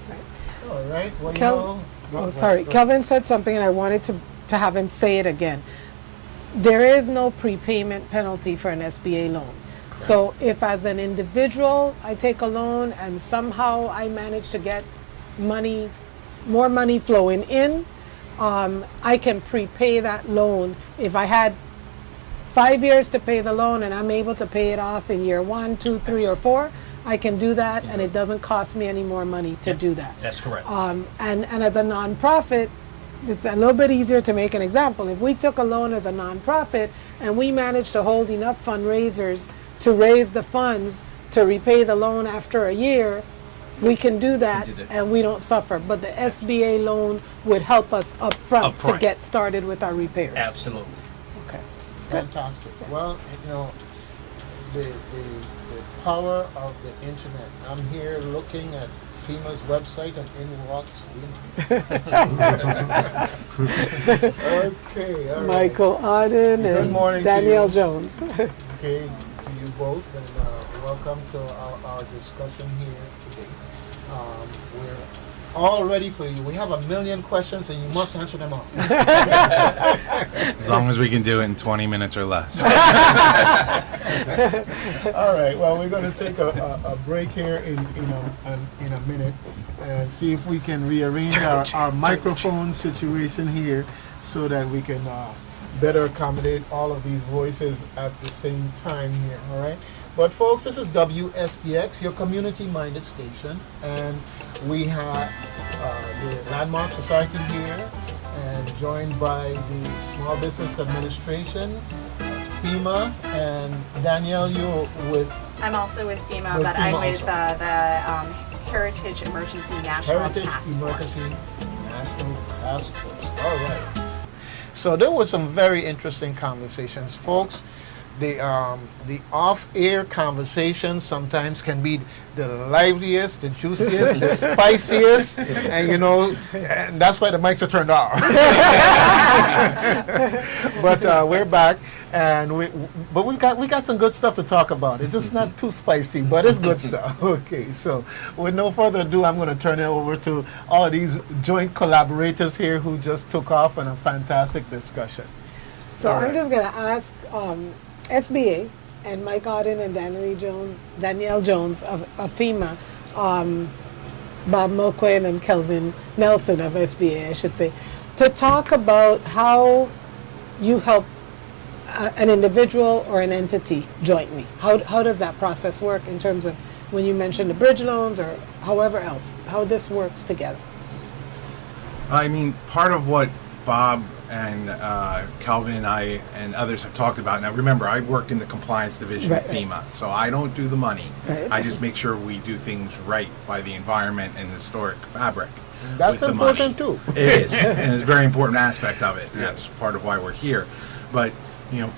All right. Well, Kelvin said something, and I wanted to have him say it again. There is no prepayment penalty for an SBA loan. So if as an individual I take a loan and somehow I manage to get more money flowing in, I can prepay that loan. If I had 5 years to pay the loan and I'm able to pay it off in year 1, 2, 3, or 4, I can do that, and it doesn't cost me any more money to do that. That's correct. And as a nonprofit, it's a little bit easier to make an example. If we took a loan as a nonprofit and we managed to hold enough fundraisers to raise the funds to repay the loan after a year, we can do that, and we don't suffer. But the SBA loan would help us up front to get started with our repairs. Absolutely. Okay. Fantastic. Well, the power of the internet. I'm here looking at FEMA's website, and in walks FEMA. Okay, all right. Michael Audall and morning to Danielle you. Jones. Okay, to you both, and welcome to our discussion here today. We're all ready for you. We have 1,000,000 questions, and you must answer them all. As long as we can do it in 20 minutes or less. All right. Well, we're going to take a break here in a minute and see if we can rearrange our microphone situation here so that we can better accommodate all of these voices at the same time here. All right. But folks, this is WSTX, your community-minded station, and we have the Landmark Society here, and joined by the Small Business Administration, FEMA, and Danielle, you're with I'm also with FEMA, With but FEMA I'm with also. the Heritage Emergency National Heritage Task Emergency Force. National Task Force. All right. So there were some very interesting conversations, folks. The off-air conversations sometimes can be the liveliest, the juiciest, the spiciest, and and that's why the mics are turned off. But we're back, and we got some good stuff to talk about. It's just not too spicy, but it's good stuff. Okay, so with no further ado, I'm going to turn it over to all of these joint collaborators here who just took off on a fantastic discussion. So All I'm right. just going to ask SBA and Mike Audall and Danielle Jones of FEMA, Bob Moquin and Kelvin Nelson of SBA, I should say, to talk about how you help an individual or an entity jointly. How does that process work in terms of when you mentioned the bridge loans or however else, how this works together? I mean, part of what Bob and Kelvin and I and others have talked about. Now, remember, I work in the compliance division of Right. FEMA, so I don't do the money. Right. I just make sure we do things right by the environment and historic fabric. That's with the money. important too. It is, and it's a very important aspect of it, and that's part of why we're here. But,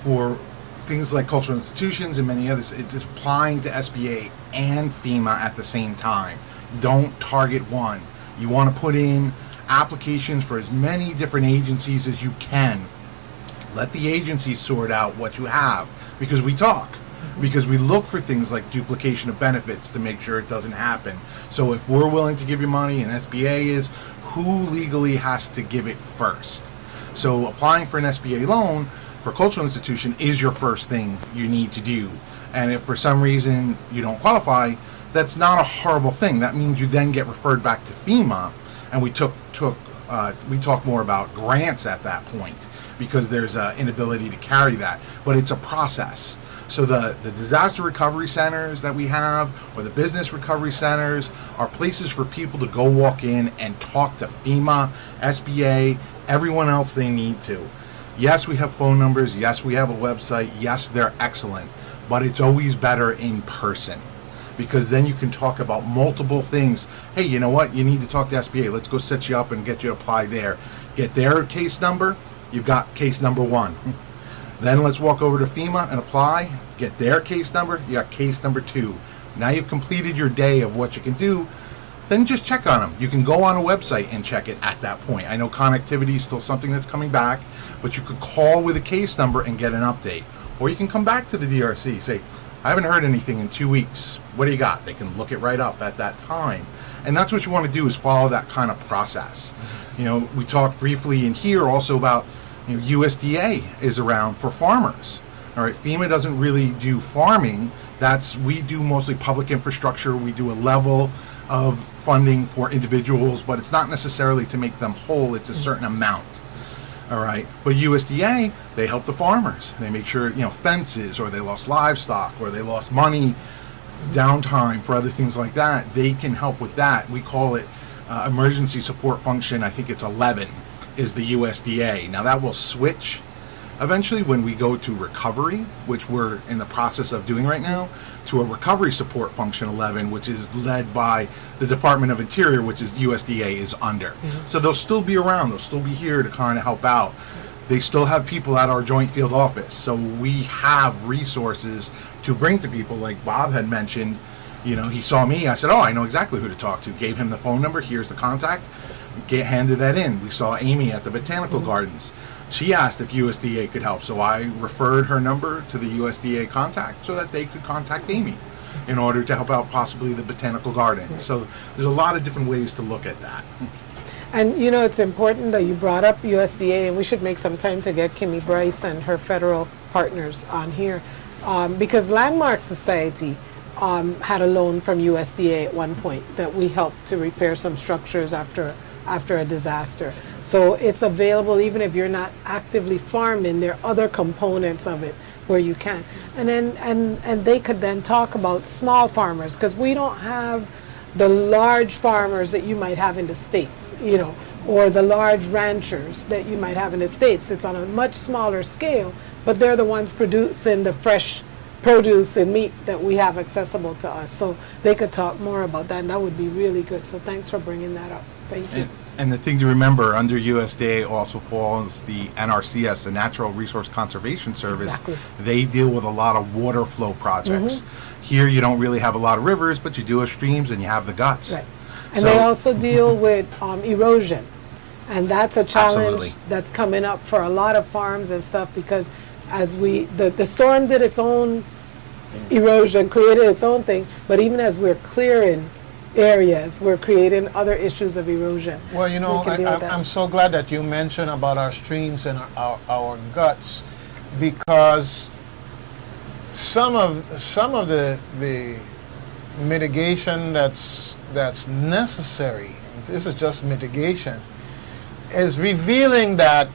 for things like cultural institutions and many others, it's applying to SBA and FEMA at the same time. Don't target one. You want to put in applications for as many different agencies as you can. Let the agencies sort out what you have, because we talk. Because we look for things like duplication of benefits to make sure it doesn't happen. So if we're willing to give you money, and SBA is, who legally has to give it first? So applying for an SBA loan for a cultural institution is your first thing you need to do. And if for some reason you don't qualify, that's not a horrible thing. That means you then get referred back to FEMA, and we talk more about grants at that point, because there's an inability to carry that. But it's a process. So the disaster recovery centers that we have, or the business recovery centers, are places for people to go walk in and talk to FEMA, SBA, everyone else they need to. Yes, we have phone numbers. Yes, we have a website. Yes, they're excellent. But it's always better in person, because then you can talk about multiple things. Hey, you know what? You need to talk to SBA. Let's go set you up and get you to apply there. Get their case number. You've got case number 1. Then let's walk over to FEMA and apply. Get their case number. You got case number 2. Now you've completed your day of what you can do. Then just check on them. You can go on a website and check it at that point. I know connectivity is still something that's coming back, but you could call with a case number and get an update. Or you can come back to the DRC, say, I haven't heard anything in 2 weeks. What do you got? They can look it right up at that time. And that's what you want to do, is follow that kind of process. We talked briefly in here also about, USDA is around for farmers. All right, FEMA doesn't really do farming. We do mostly public infrastructure. We do a level of funding for individuals, but it's not necessarily to make them whole. It's a certain amount. All right, but USDA, they help the farmers. They make sure, fences, or they lost livestock, or they lost money, downtime for other things like that. They can help with that. We call it emergency support function. I think it's 11 is the USDA. Now that will switch eventually when we go to recovery, which we're in the process of doing right now, to a recovery support function 11, which is led by the Department of Interior, which is USDA is under. So they'll still be around. They'll still be here to kind of help out. They still have people at our joint field office. So we have resources to bring to people, like Bob had mentioned. He saw me. I said, oh, I know exactly who to talk to. Gave him the phone number. Here's the contact. Handed that in. We saw Amy at the Botanical Gardens. She asked if USDA could help, so I referred her number to the USDA contact so that they could contact Amy. in order to help out possibly the botanical garden. So there's a lot of different ways to look at that. And you know, it's important that you brought up USDA, and we should make some time to get Kimmy Bryce and her federal partners on here, because Landmark Society had a loan from USDA at one point that we helped to repair some structures after a disaster. So it's available even if you're not actively farming. There are other components of it where you can. And then and they could then talk about small farmers, because we don't have the large farmers that you might have in the States, you know, or the large ranchers that you might have in the States. It's on a much smaller scale, but they're the ones producing the fresh produce and meat that we have accessible to us. So they could talk more about that, and that would be really good. So thanks for bringing that up. Thank you. And the thing to remember, under USDA also falls the NRCS, the Natural Resource Conservation Service. Exactly. They deal with a lot of water flow projects. Here you don't really have a lot of rivers, but you do have streams and you have the guts. Right. And So- they also deal with erosion. And that's a challenge Absolutely. that's coming up for a lot of farms and stuff, because as the storm did its own erosion, created its own thing, but even as we're clearing areas, we're creating other issues of erosion. Well, you So know, we can deal with that. I'm so glad that you mentioned about our streams and our guts, because some of the mitigation that's necessary, this is just mitigation, is revealing that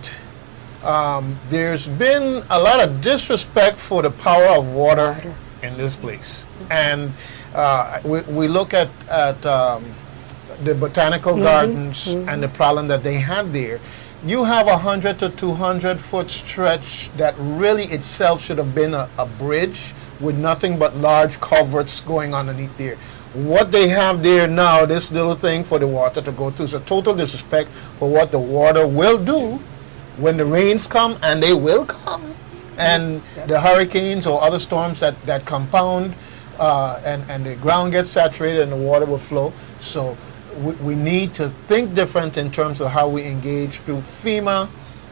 there's been a lot of disrespect for the power of water in this place. And we look at the botanical gardens and the problem that they had there. You have 100 to 200 foot stretch that really itself should have been a bridge with nothing but large culverts going underneath there. What they have there now, this little thing for the water to go through, is a total disrespect for what the water will do when the rains come, and they will come, and the hurricanes or other storms that compound, and the ground gets saturated and the water will flow. So we need to think different in terms of how we engage through FEMA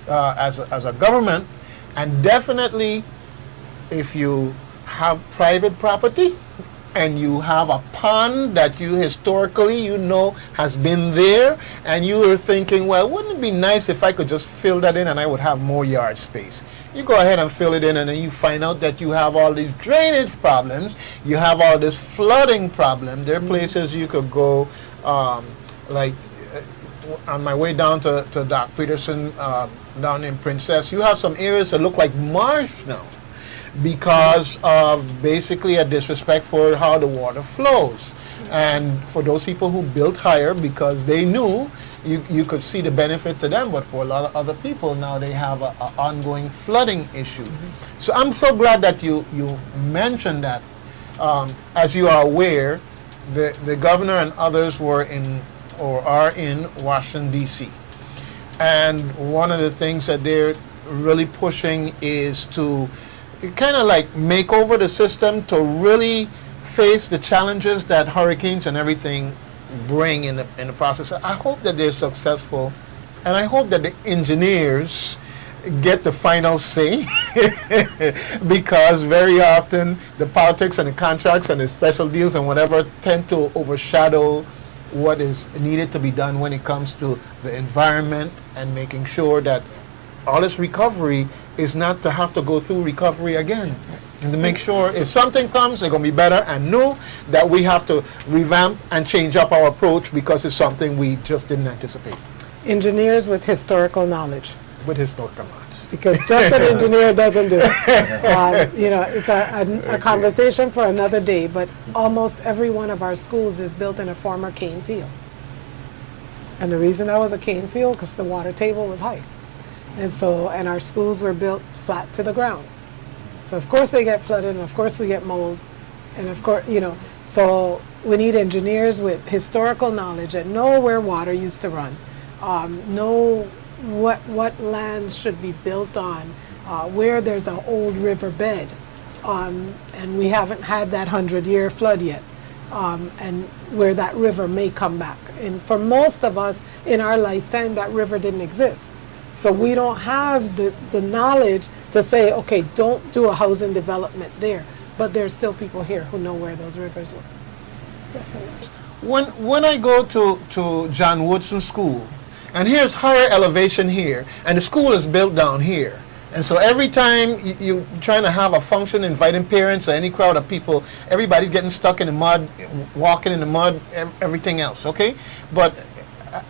as a government, and definitely if you have private property and you have a pond that you historically has been there, and you are thinking, well, wouldn't it be nice if I could just fill that in and I would have more yard space? You go ahead and fill it in, and then you find out that you have all these drainage problems, you have all this flooding problem. There are places you could go, like on my way down to Doc Peterson down in Princess, you have some areas that look like marsh now, because of basically a disrespect for how the water flows. And for those people who built higher because they knew you could see the benefit to them, but for a lot of other people now they have an ongoing flooding issue. So I'm so glad that you mentioned that. As you are aware, the governor and others were in or are in Washington, D.C. And one of the things that they're really pushing is to kind of like make over the system to really face the challenges that hurricanes and everything bring in the process. I hope that they're successful, and I hope that the engineers get the final say because very often the politics and the contracts and the special deals and whatever tend to overshadow what is needed to be done when it comes to the environment and making sure that all this recovery is not to have to go through recovery again. And to make sure if something comes, it's going to be better and new, that we have to revamp and change up our approach because it's something we just didn't anticipate. Engineers with historical knowledge, With historical knowledge. because just an engineer doesn't do it. It's a conversation for another day, but almost every one of our schools is built in a former cane field. And the reason that was a cane field, because the water table was high. And our schools were built flat to the ground. So of course they get flooded, and of course we get mold, and of course, so we need engineers with historical knowledge that know where water used to run, know what lands should be built on, where there's an old river bed, and we haven't had that 100-year flood yet, and where that river may come back. And for most of us in our lifetime, that river didn't exist. So we don't have the knowledge to say, okay, don't do a housing development there. but there's still people here who know where those rivers were. Definitely. When I go to John Woodson School, and here's higher elevation here, and the school is built down here. And so every time you're trying to have a function, inviting parents or any crowd of people, everybody's getting stuck in the mud, walking in the mud, everything else, okay? But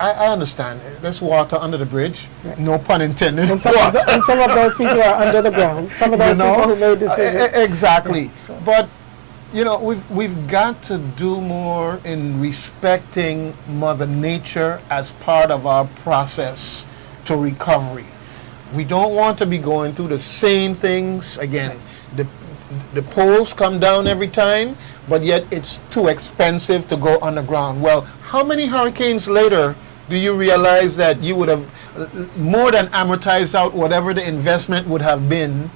I understand. There's water under the bridge. Right. No pun intended. And some of those people are under the ground. Some of those people who made decisions. Exactly. So. But, you know, we've got to do more in respecting Mother Nature as part of our process to recovery. We don't want to be going through the same things again. The poles come down every time, but yet it's too expensive to go underground. Well, how many hurricanes later do you realize that you would have more than amortized out whatever the investment would have been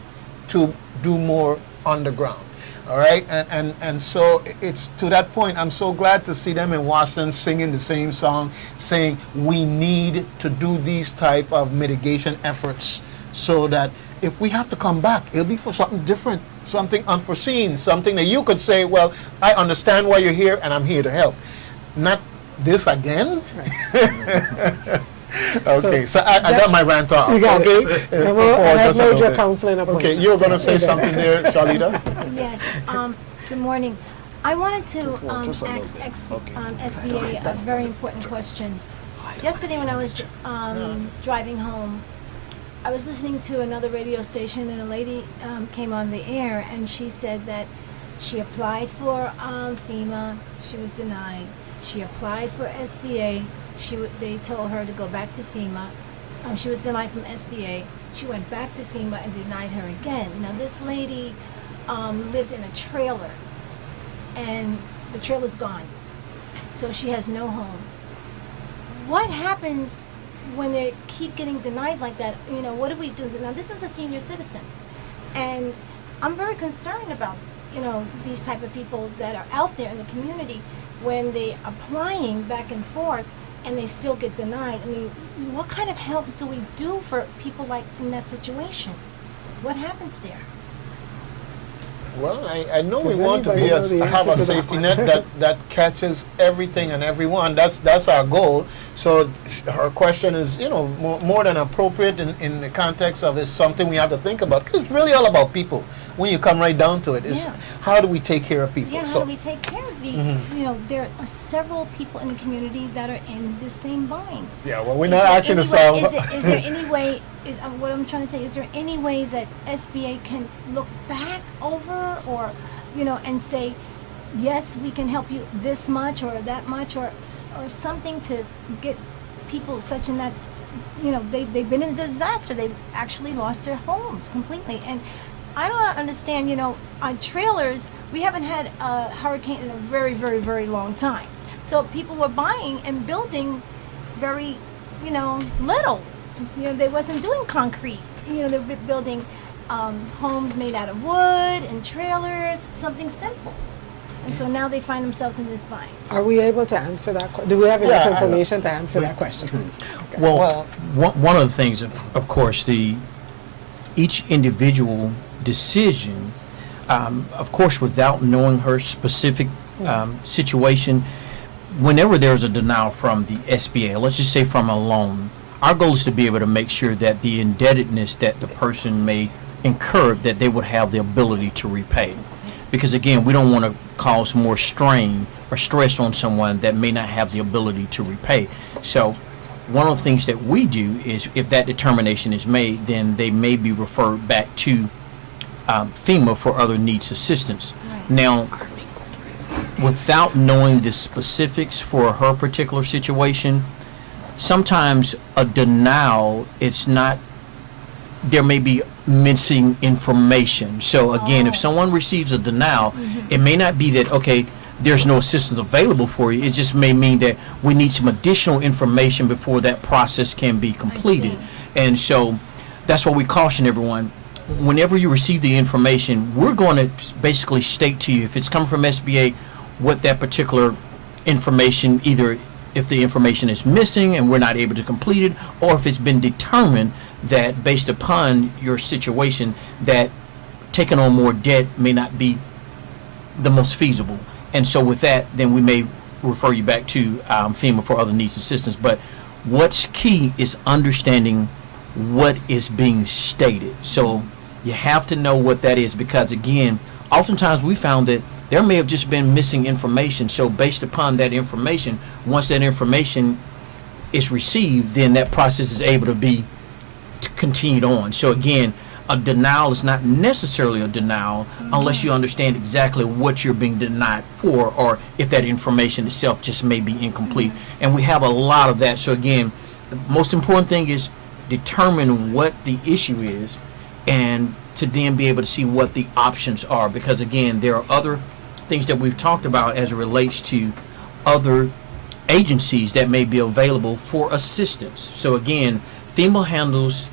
to do more underground? All right, and so it's to that point. I'm so glad to see them in Washington singing the same song, saying we need to do these type of mitigation efforts so that if we have to come back, it'll be for something different, something unforeseen, something that you could say, well, I understand why you're here and I'm here to help. Not this again. Right. Okay, so I got my rant off. You got okay? it. And I've made your counseling appointment. Okay, you were going to say something there, Charlita? Yes. Good morning. I wanted to ask SBA a very important question. Yesterday when I was driving home, I was listening to another radio station and a lady came on the air and she said that she applied for FEMA, she was denied. She applied for SBA, they told her to go back to FEMA. She was denied from SBA. She went back to FEMA and denied her again. Now this lady lived in a trailer and the trailer's gone. So she has no home. What happens when they keep getting denied like that? You know, what do we do? Now this is a senior citizen. And I'm very concerned about, you know, these type of people that are out there in the community when they applying back and forth and they still get denied. I mean, what kind of help do we do for people like in that situation? What happens there? Well, I know we Does want to anybody know the have answer a to safety that? net that catches everything and everyone. That's our goal. So her question is, you know, more than appropriate in the context of it's something we have to think about. 'Cause it's really all about people. When you come right down to it, it's how do we take care of people? Yeah, how do we take care of the, you know, there are several people in the community that are in the same bind. Yeah, well, we're Is not there asking to any way- solve. Is there any way, what I'm trying to say, is there any way that SBA can look back over or, you know, and say, yes, we can help you this much or that much or something to get people such in that, you know, they've been in a disaster. They actually lost their homes completely. And I don't understand, you know, on trailers, we haven't had a hurricane in a very, very, very long time. So people were buying and building very, you know, little. You know, they wasn't doing concrete. You know, they were building homes made out of wood and trailers, something simple. And so now they find themselves in this bind. Are we able to answer that question? Do we have enough information to answer that question? Okay. Well, one of the things, of course, each individual decision, of course, without knowing her specific situation, whenever there's a denial from the SBA, let's just say from a loan, our goal is to be able to make sure that the indebtedness that the person may incur, that they would have the ability to repay. Because again, we don't want to cause more strain or stress on someone that may not have the ability to repay. So one of the things that we do is if that determination is made, then they may be referred back to FEMA for other needs assistance. Right. Now, without knowing the specifics for her particular situation, sometimes a denial, it's not, there may be missing information. So again, if someone receives a denial, it may not be that, okay, there's no assistance available for you. It just may mean that we need some additional information before that process can be completed. And so that's why we caution everyone, whenever you receive the information, we're going to basically state to you, if it's coming from SBA, what that particular information, either if the information is missing and we're not able to complete it, or if it's been determined that based upon your situation that taking on more debt may not be the most feasible. And so with that, then we may refer you back to FEMA for other needs assistance. But what's key is understanding what is being stated. So you have to know what that is, because again, oftentimes we found that there may have just been missing information. So based upon that information, once that information is received, then that process is able to be continued on. So again, a denial is not necessarily a denial unless you understand exactly what you're being denied for, or if that information itself just may be incomplete. And we have a lot of that. So again, the most important thing is determine what the issue is, and to then be able to see what the options are, because again, there are other things that we've talked about as it relates to other agencies that may be available for assistance. So again, FEMA handles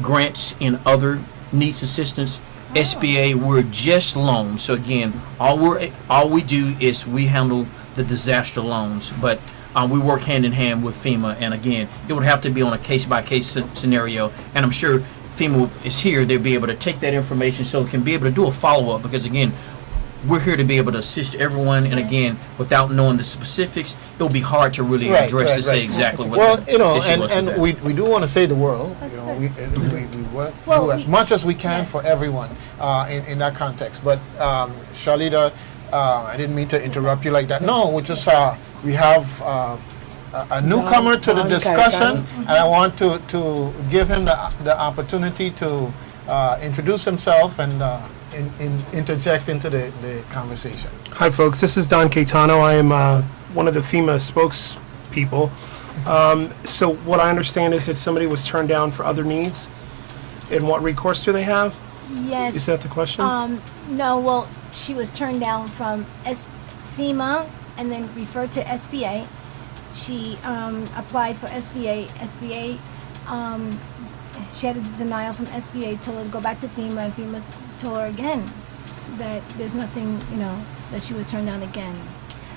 grants in other needs assistance. SBA, we're just loans. So again, all we do is we handle the disaster loans, but we work hand in hand with FEMA. And again, it would have to be on a case-by-case scenario. And I'm sure FEMA is here, they'll be able to take that information so it can be able to do a follow-up, because again, we're here to be able to assist everyone, and again, without knowing the specifics, it will be hard to really address to say exactly what Well, the you know, issue was with and that. we do want to say the world. That's You know, good. we work Well, do as much as we can yes. for everyone in that context. But Charlita, I didn't mean to interrupt you like that. No, we just we have a newcomer to the Don discussion, Caetano. and I want to give him the opportunity to introduce himself and interject into the conversation. Hi, folks. This is Don Caetano. I am one of the FEMA spokespeople. So what I understand is that somebody was turned down for other needs. And what recourse do they have? Yes. Is that the question? No, well, she was turned down from FEMA and then referred to SBA. She applied for SBA. SBA, she had a denial from SBA, told her to go back to FEMA, and FEMA told her again that there's nothing, that she was turned down again.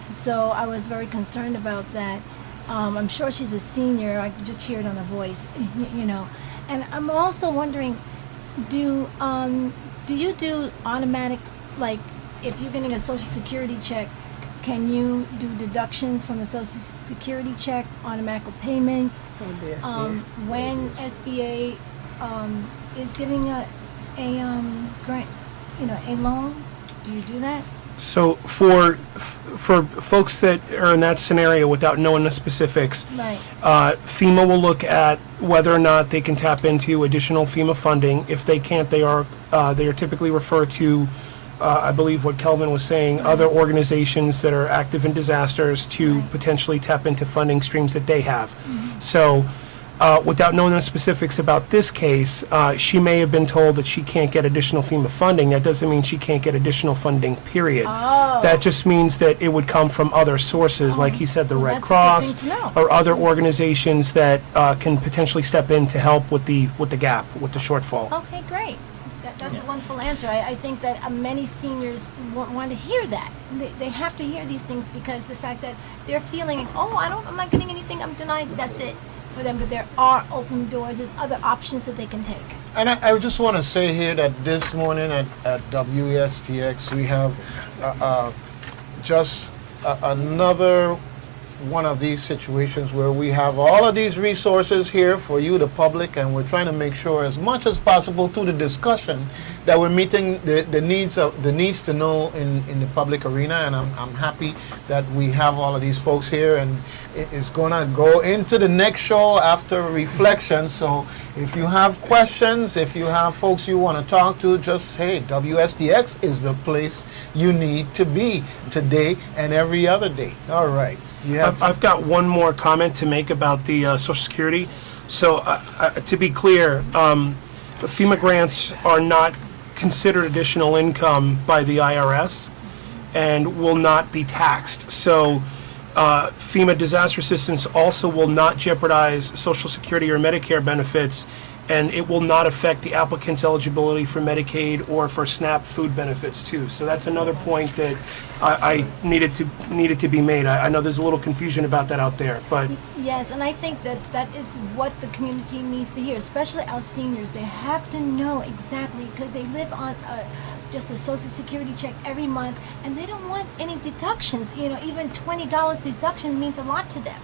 So I was very concerned about that. I'm sure she's a senior. I could just hear it on her voice, And I'm also wondering, do you do automatic, like, if you're getting a Social Security check, can you do deductions from a Social Security check, automatic payments? When SBA is giving a grant, a loan, do you do that? So for folks that are in that scenario without knowing the specifics, Right. FEMA will look at whether or not they can tap into additional FEMA funding. If they can't, they are typically referred to, I believe what Kelvin was saying, other organizations that are active in disasters to potentially tap into funding streams that they have. So without knowing the specifics about this case, she may have been told that she can't get additional FEMA funding. That doesn't mean she can't get additional funding, period. Oh. That just means that it would come from other sources, like he said, the Well, Red that's a good Cross, thing to know. or other organizations that can potentially step in to help with the gap, with the shortfall. Okay, great. That's a wonderful answer. I think that many seniors want to hear that. They have to hear these things, because the fact that they're feeling, I'm not getting anything, I'm denied, that's it for them. But there are open doors, there's other options that they can take. And I just want to say here that this morning at WSTX, we have just another one of these situations where we have all of these resources here for you, the public, and we're trying to make sure as much as possible through the discussion that we're meeting the needs to know in the public arena. And I'm happy that we have all of these folks here, and it's gonna go into the next show after reflection. So if you have questions, if you have folks you want to talk to, just hey, WSTX is the place you need to be today and every other day. All right. I've got one more comment to make about the Social Security. So to be clear, FEMA grants are not considered additional income by the IRS and will not be taxed. So FEMA Disaster Assistance also will not jeopardize Social Security or Medicare benefits, and it will not affect the applicant's eligibility for Medicaid or for SNAP food benefits too. So that's another point that I needed to be made. I know there's a little confusion about that out there, but Yes, and I think that is what the community needs to hear, especially our seniors. They have to know exactly, because they live on just a Social Security check every month, and they don't want any deductions. You know, even $20 deduction means a lot to them.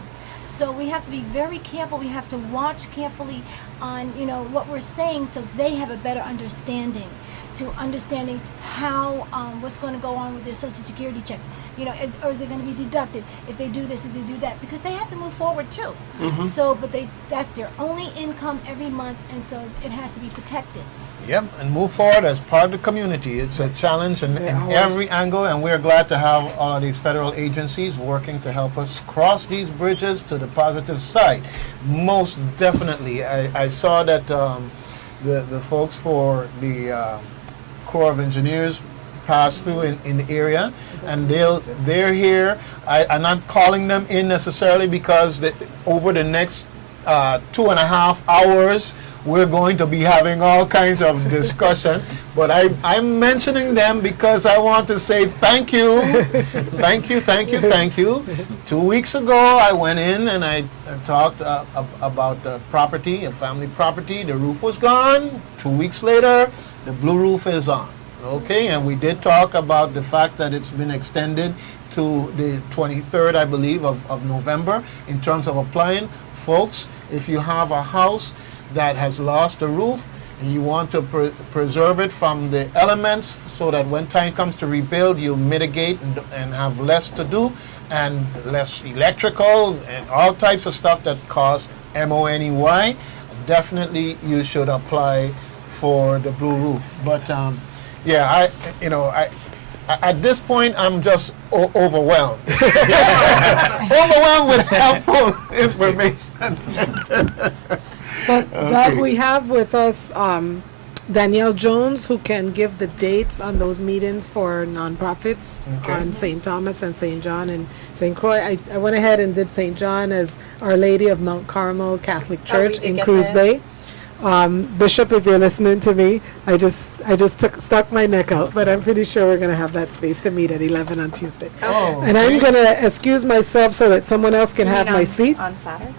So we have to be very careful. We have to watch carefully on, you know, what we're saying, so they have a better understanding, to understanding how, what's going to go on with their Social Security check. You know, or they're going to be deducted if they do this, if they do that, because they have to move forward too. So, but that's their only income every month, and so it has to be protected. Yep, and move forward as part of the community. It's a challenge in every angle, and we're glad to have all of these federal agencies working to help us cross these bridges to the positive side. Most definitely. I saw that the folks for the Corps of Engineers pass through in the area, and they're here. I'm not calling them in necessarily because over the next 2.5 hours, we're going to be having all kinds of discussion, but I'm mentioning them because I want to say thank you, thank you, thank you, thank you. 2 weeks ago, I went in and I talked about the property, a family property. The roof was gone. 2 weeks later, the blue roof is on. Okay, and we did talk about the fact that it's been extended to the 23rd, I believe, of November in terms of applying. Folks, if you have a house that has lost a roof and you want to preserve it from the elements so that when time comes to rebuild, you mitigate and have less to do and less electrical and all types of stuff that costs MONEY, definitely you should apply for the blue roof. But yeah, at this point, I'm just overwhelmed. Overwhelmed with helpful information. So, Doug, we have with us Danielle Jones, who can give the dates on those meetings for nonprofits on St. Thomas and St. John and St. Croix. I went ahead and did St. John as Our Lady of Mount Carmel Catholic Church in Cruz Bay. Bishop, if you're listening to me, I just stuck my neck out, but I'm pretty sure we're going to have that space to meet at 11 on Tuesday. And I'm going to excuse myself so that someone else can have my seat. On Saturday?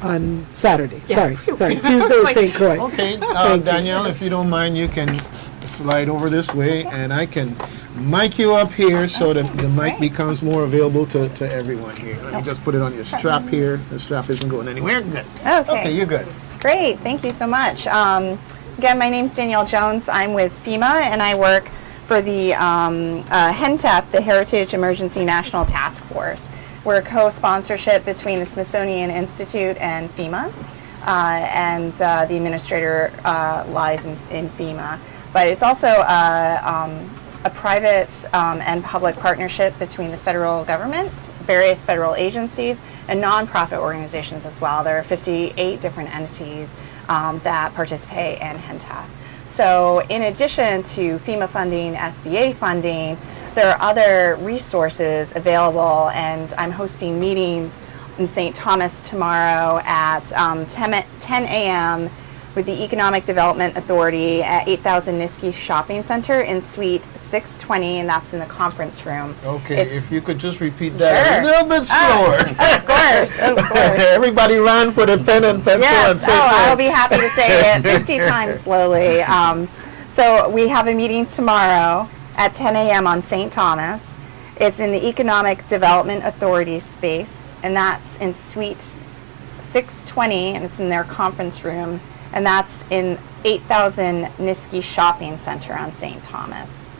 On Saturday. Yes. Sorry. Tuesday is St. Croix. Okay, Danielle, if you don't mind, you can slide over this way, and I can mic you up here so that the mic becomes more available to everyone here. Let me just put it on your strap here. The strap isn't going anywhere. Good. Okay, you're good. Great, thank you so much. Again, my name's Danielle Jones. I'm with FEMA, and I work for the HENTF, the Heritage Emergency National Task Force. We're a co-sponsorship between the Smithsonian Institute and FEMA, and the administrator lies in FEMA. But it's also a private and public partnership between the federal government, various federal agencies, and nonprofit organizations as well. There are 58 different entities that participate in HENTF. So in addition to FEMA funding, SBA funding, there are other resources available, and I'm hosting meetings in St. Thomas tomorrow at 10 a.m. with the Economic Development Authority at 8000 Niski Shopping Center in Suite 620, and that's in the conference room. Okay, if you could just repeat that a little bit slower. Of course. Everybody ran for the pen and pencil. Yes, I'll be happy to say it 50 times slowly. So we have a meeting tomorrow at 10 a.m. on St. Thomas. It's in the Economic Development Authority space, and that's in Suite 620, and it's in their conference room. And that's in 8000 Niski Shopping Center on St. Thomas.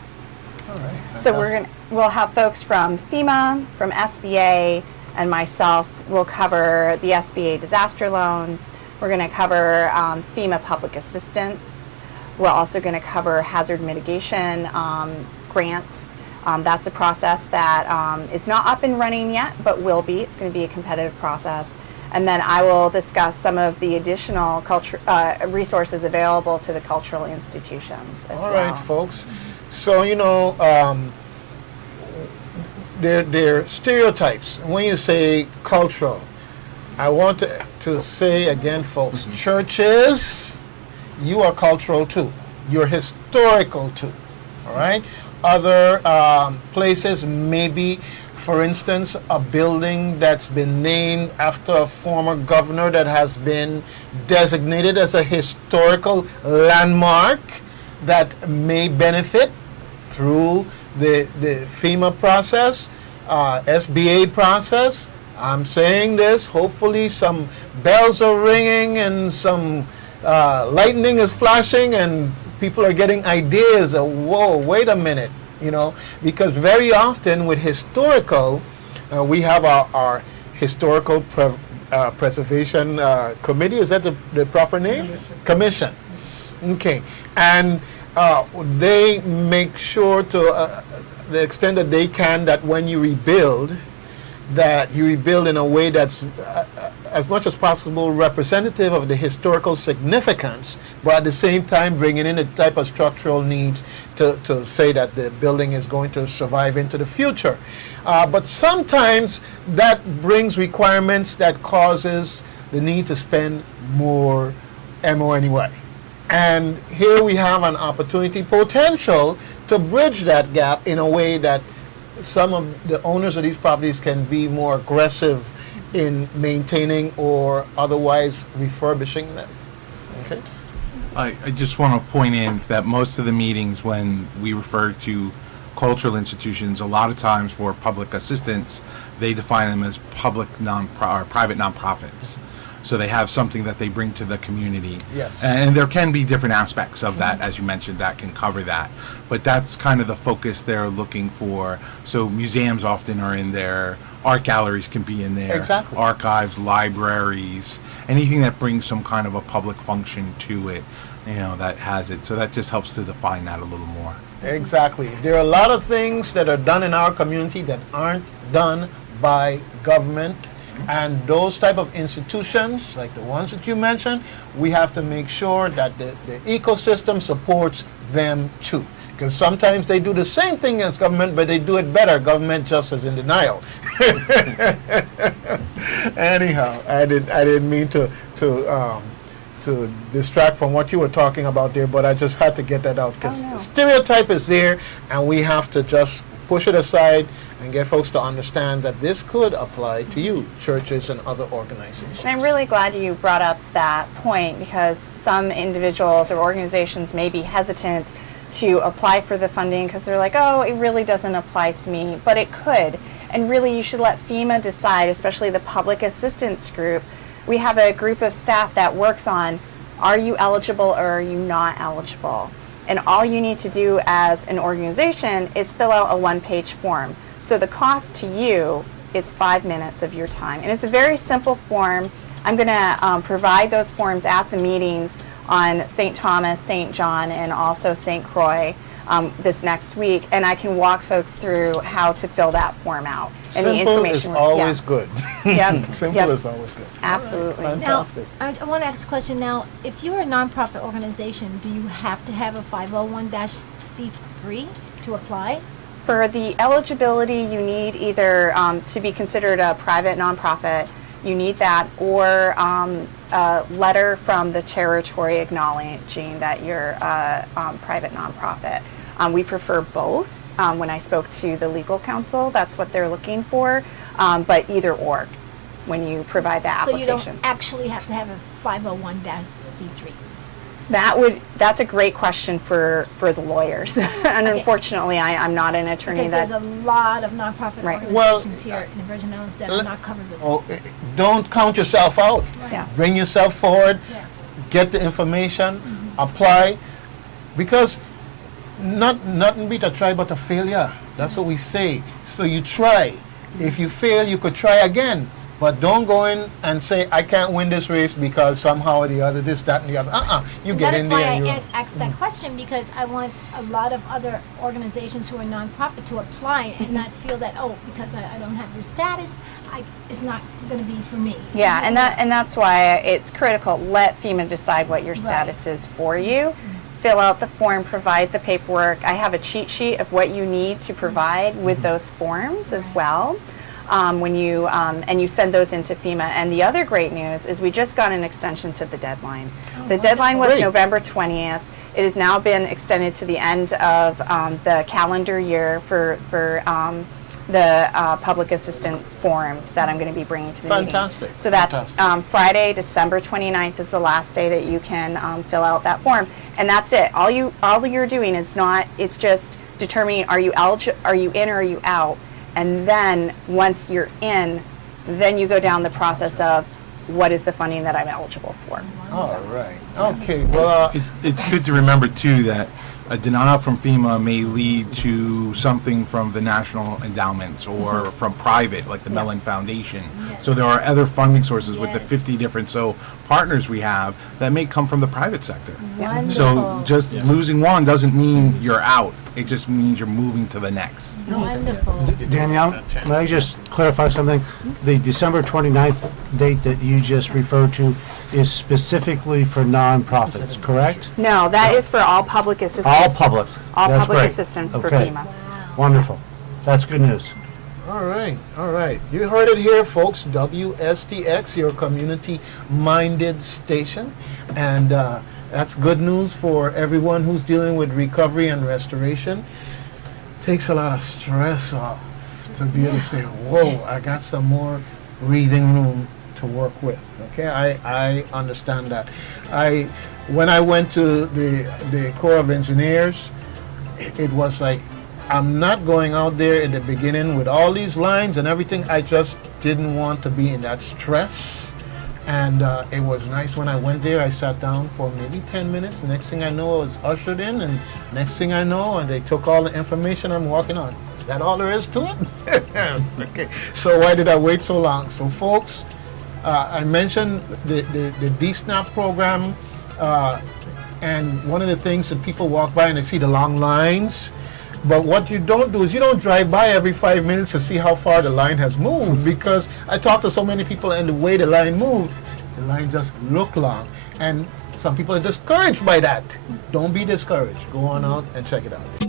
All right. So we'll have folks from FEMA, from SBA, and myself. We'll cover the SBA disaster loans. We're going to cover FEMA public assistance. We're also going to cover hazard mitigation grants. That's a process that is not up and running yet, but will be. It's going to be a competitive process. And then I will discuss some of the additional resources available to the cultural institutions as well. All right, folks. So, there are stereotypes. When you say cultural, I want to say again, folks, churches, you are cultural too. You're historical too. All right? Other places, maybe, for instance, a building that's been named after a former governor that has been designated as a historical landmark that may benefit through the FEMA process, SBA process. I'm saying this, hopefully some bells are ringing and some lightning is flashing and people are getting ideas of, whoa, wait a minute, because very often with historical, we have our historical preservation committee. Is that the proper name? Commission. Okay. And they make sure to the extent that they can that when you rebuild, that you rebuild in a way that's as much as possible representative of the historical significance, but at the same time bringing in the type of structural needs to say that the building is going to survive into the future. But sometimes that brings requirements that causes the need to spend more MO And here we have an opportunity, potential, to bridge that gap in a way that some of the owners of these properties can be more aggressive in maintaining or otherwise refurbishing them. Okay. I just want to point in that most of the meetings when we refer to cultural institutions, a lot of times for public assistance, they define them as public or private nonprofits. So they have something that they bring to the community. Yes. And there can be different aspects of that, as you mentioned, that can cover that. But that's kind of the focus they're looking for. So museums often are in there. Art galleries can be in there. Exactly. Archives, libraries, anything that brings some kind of a public function to it, that has it. So that just helps to define that a little more. Exactly. There are a lot of things that are done in our community that aren't done by government. And those type of institutions, like the ones that you mentioned, we have to make sure that the ecosystem supports them too. Because sometimes they do the same thing as government, but they do it better. Government just is in denial. Anyhow, I didn't mean to distract from what you were talking about there, but I just had to get that out because the stereotype is there, and we have to just push it aside and get folks to understand that this could apply to you, churches and other organizations. And I'm really glad you brought up that point, because some individuals or organizations may be hesitant to apply for the funding because they're like, oh, it really doesn't apply to me, but it could. And really, you should let FEMA decide, especially the public assistance group. We have a group of staff that works on, are you eligible or are you not eligible? And all you need to do as an organization is fill out a one-page form. So the cost to you is 5 minutes of your time. And it's a very simple form. I'm going to provide those forms at the meetings on St. Thomas, St. John, and also St. Croix this next week. And I can walk folks through how to fill that form out. And Simple the information is always good. Yep. Simple is always good. Absolutely. Fantastic. Now, I want to ask a question now. If you're a nonprofit organization, do you have to have a 501-C3 to apply? For the eligibility, you need either to be considered a private nonprofit, you need that, or a letter from the territory acknowledging that you're a private nonprofit. We prefer both. When I spoke to the legal counsel, that's what they're looking for, but either or when you provide the application. So you don't actually have to have a 501-C3? That's a great question for the lawyers. And Okay. Unfortunately, I'm not an attorney. Because there's a lot of nonprofit Right. organizations here in the Virgin Islands that are not covered with it. Don't count yourself out. Yeah. Bring yourself forward. Yes. Get the information. Apply. Because nothing beat a try but a failure. That's what we say. So you try. If you fail, you could try again. But don't go in and say, I can't win this race because somehow or the other, this, that, and the other. You get in there. That's why I asked that question, because I want a lot of other organizations who are nonprofit to apply and not feel that, because I don't have this status, it's not going to be for me. Yeah, and that's why it's critical. Let FEMA decide what your status is for you. Fill out the form, provide the paperwork. I have a cheat sheet of what you need to provide with those forms as well. When you and you send those into FEMA. And the other great news is we just got an extension to the deadline. The deadline was Great. November 20th. It has now been extended to the end of the calendar year for the public assistance forms that I'm going to be bringing to the Fantastic. meeting. So that's Fantastic. Friday, December 29th is the last day that you can fill out that form, and that's it. All you're doing is it's just determining are you in or are you out, and then once you're in, then you go down the process of what is the funding that I'm eligible for. All right. Okay. Well, It's good to remember too that a denial from FEMA may lead to something from the national endowments or from private, like the Mellon Foundation. So there are other funding sources with the 50 different partners we have that may come from the private sector. Wonderful. So just losing one doesn't mean you're out. It just means you're moving to the next. Wonderful. Danielle, may I just clarify something? The December 29th date that you just referred to is specifically for nonprofits, correct? No, that is for all public assistance. All public. All That's public great. assistance for Okay. FEMA. Wonderful. That's good news. all right. All right. You heard it here, folks. WSTX, your community-minded station. And that's good news for everyone who's dealing with recovery and restoration. Takes a lot of stress off to be able to say, whoa, I got some more breathing room to work with. Okay, I understand that. When I went to the Corps of Engineers, it was like, I'm not going out there in the beginning with all these lines and everything. I just didn't want to be in that stress. And it was nice when I went there. I sat down for maybe 10 minutes. Next thing I know, I was ushered in, and next thing I know, and they took all the information. I'm walking on. Is that all there is to it? Okay. So why did I wait so long? So folks, I mentioned the DSNAP program, and one of the things that people walk by and they see the long lines. But what you don't do is you don't drive by every 5 minutes to see how far the line has moved, because I talked to so many people, and the way the line moved, the line just looked long. And some people are discouraged by that. Don't be discouraged. Go on out and check it out.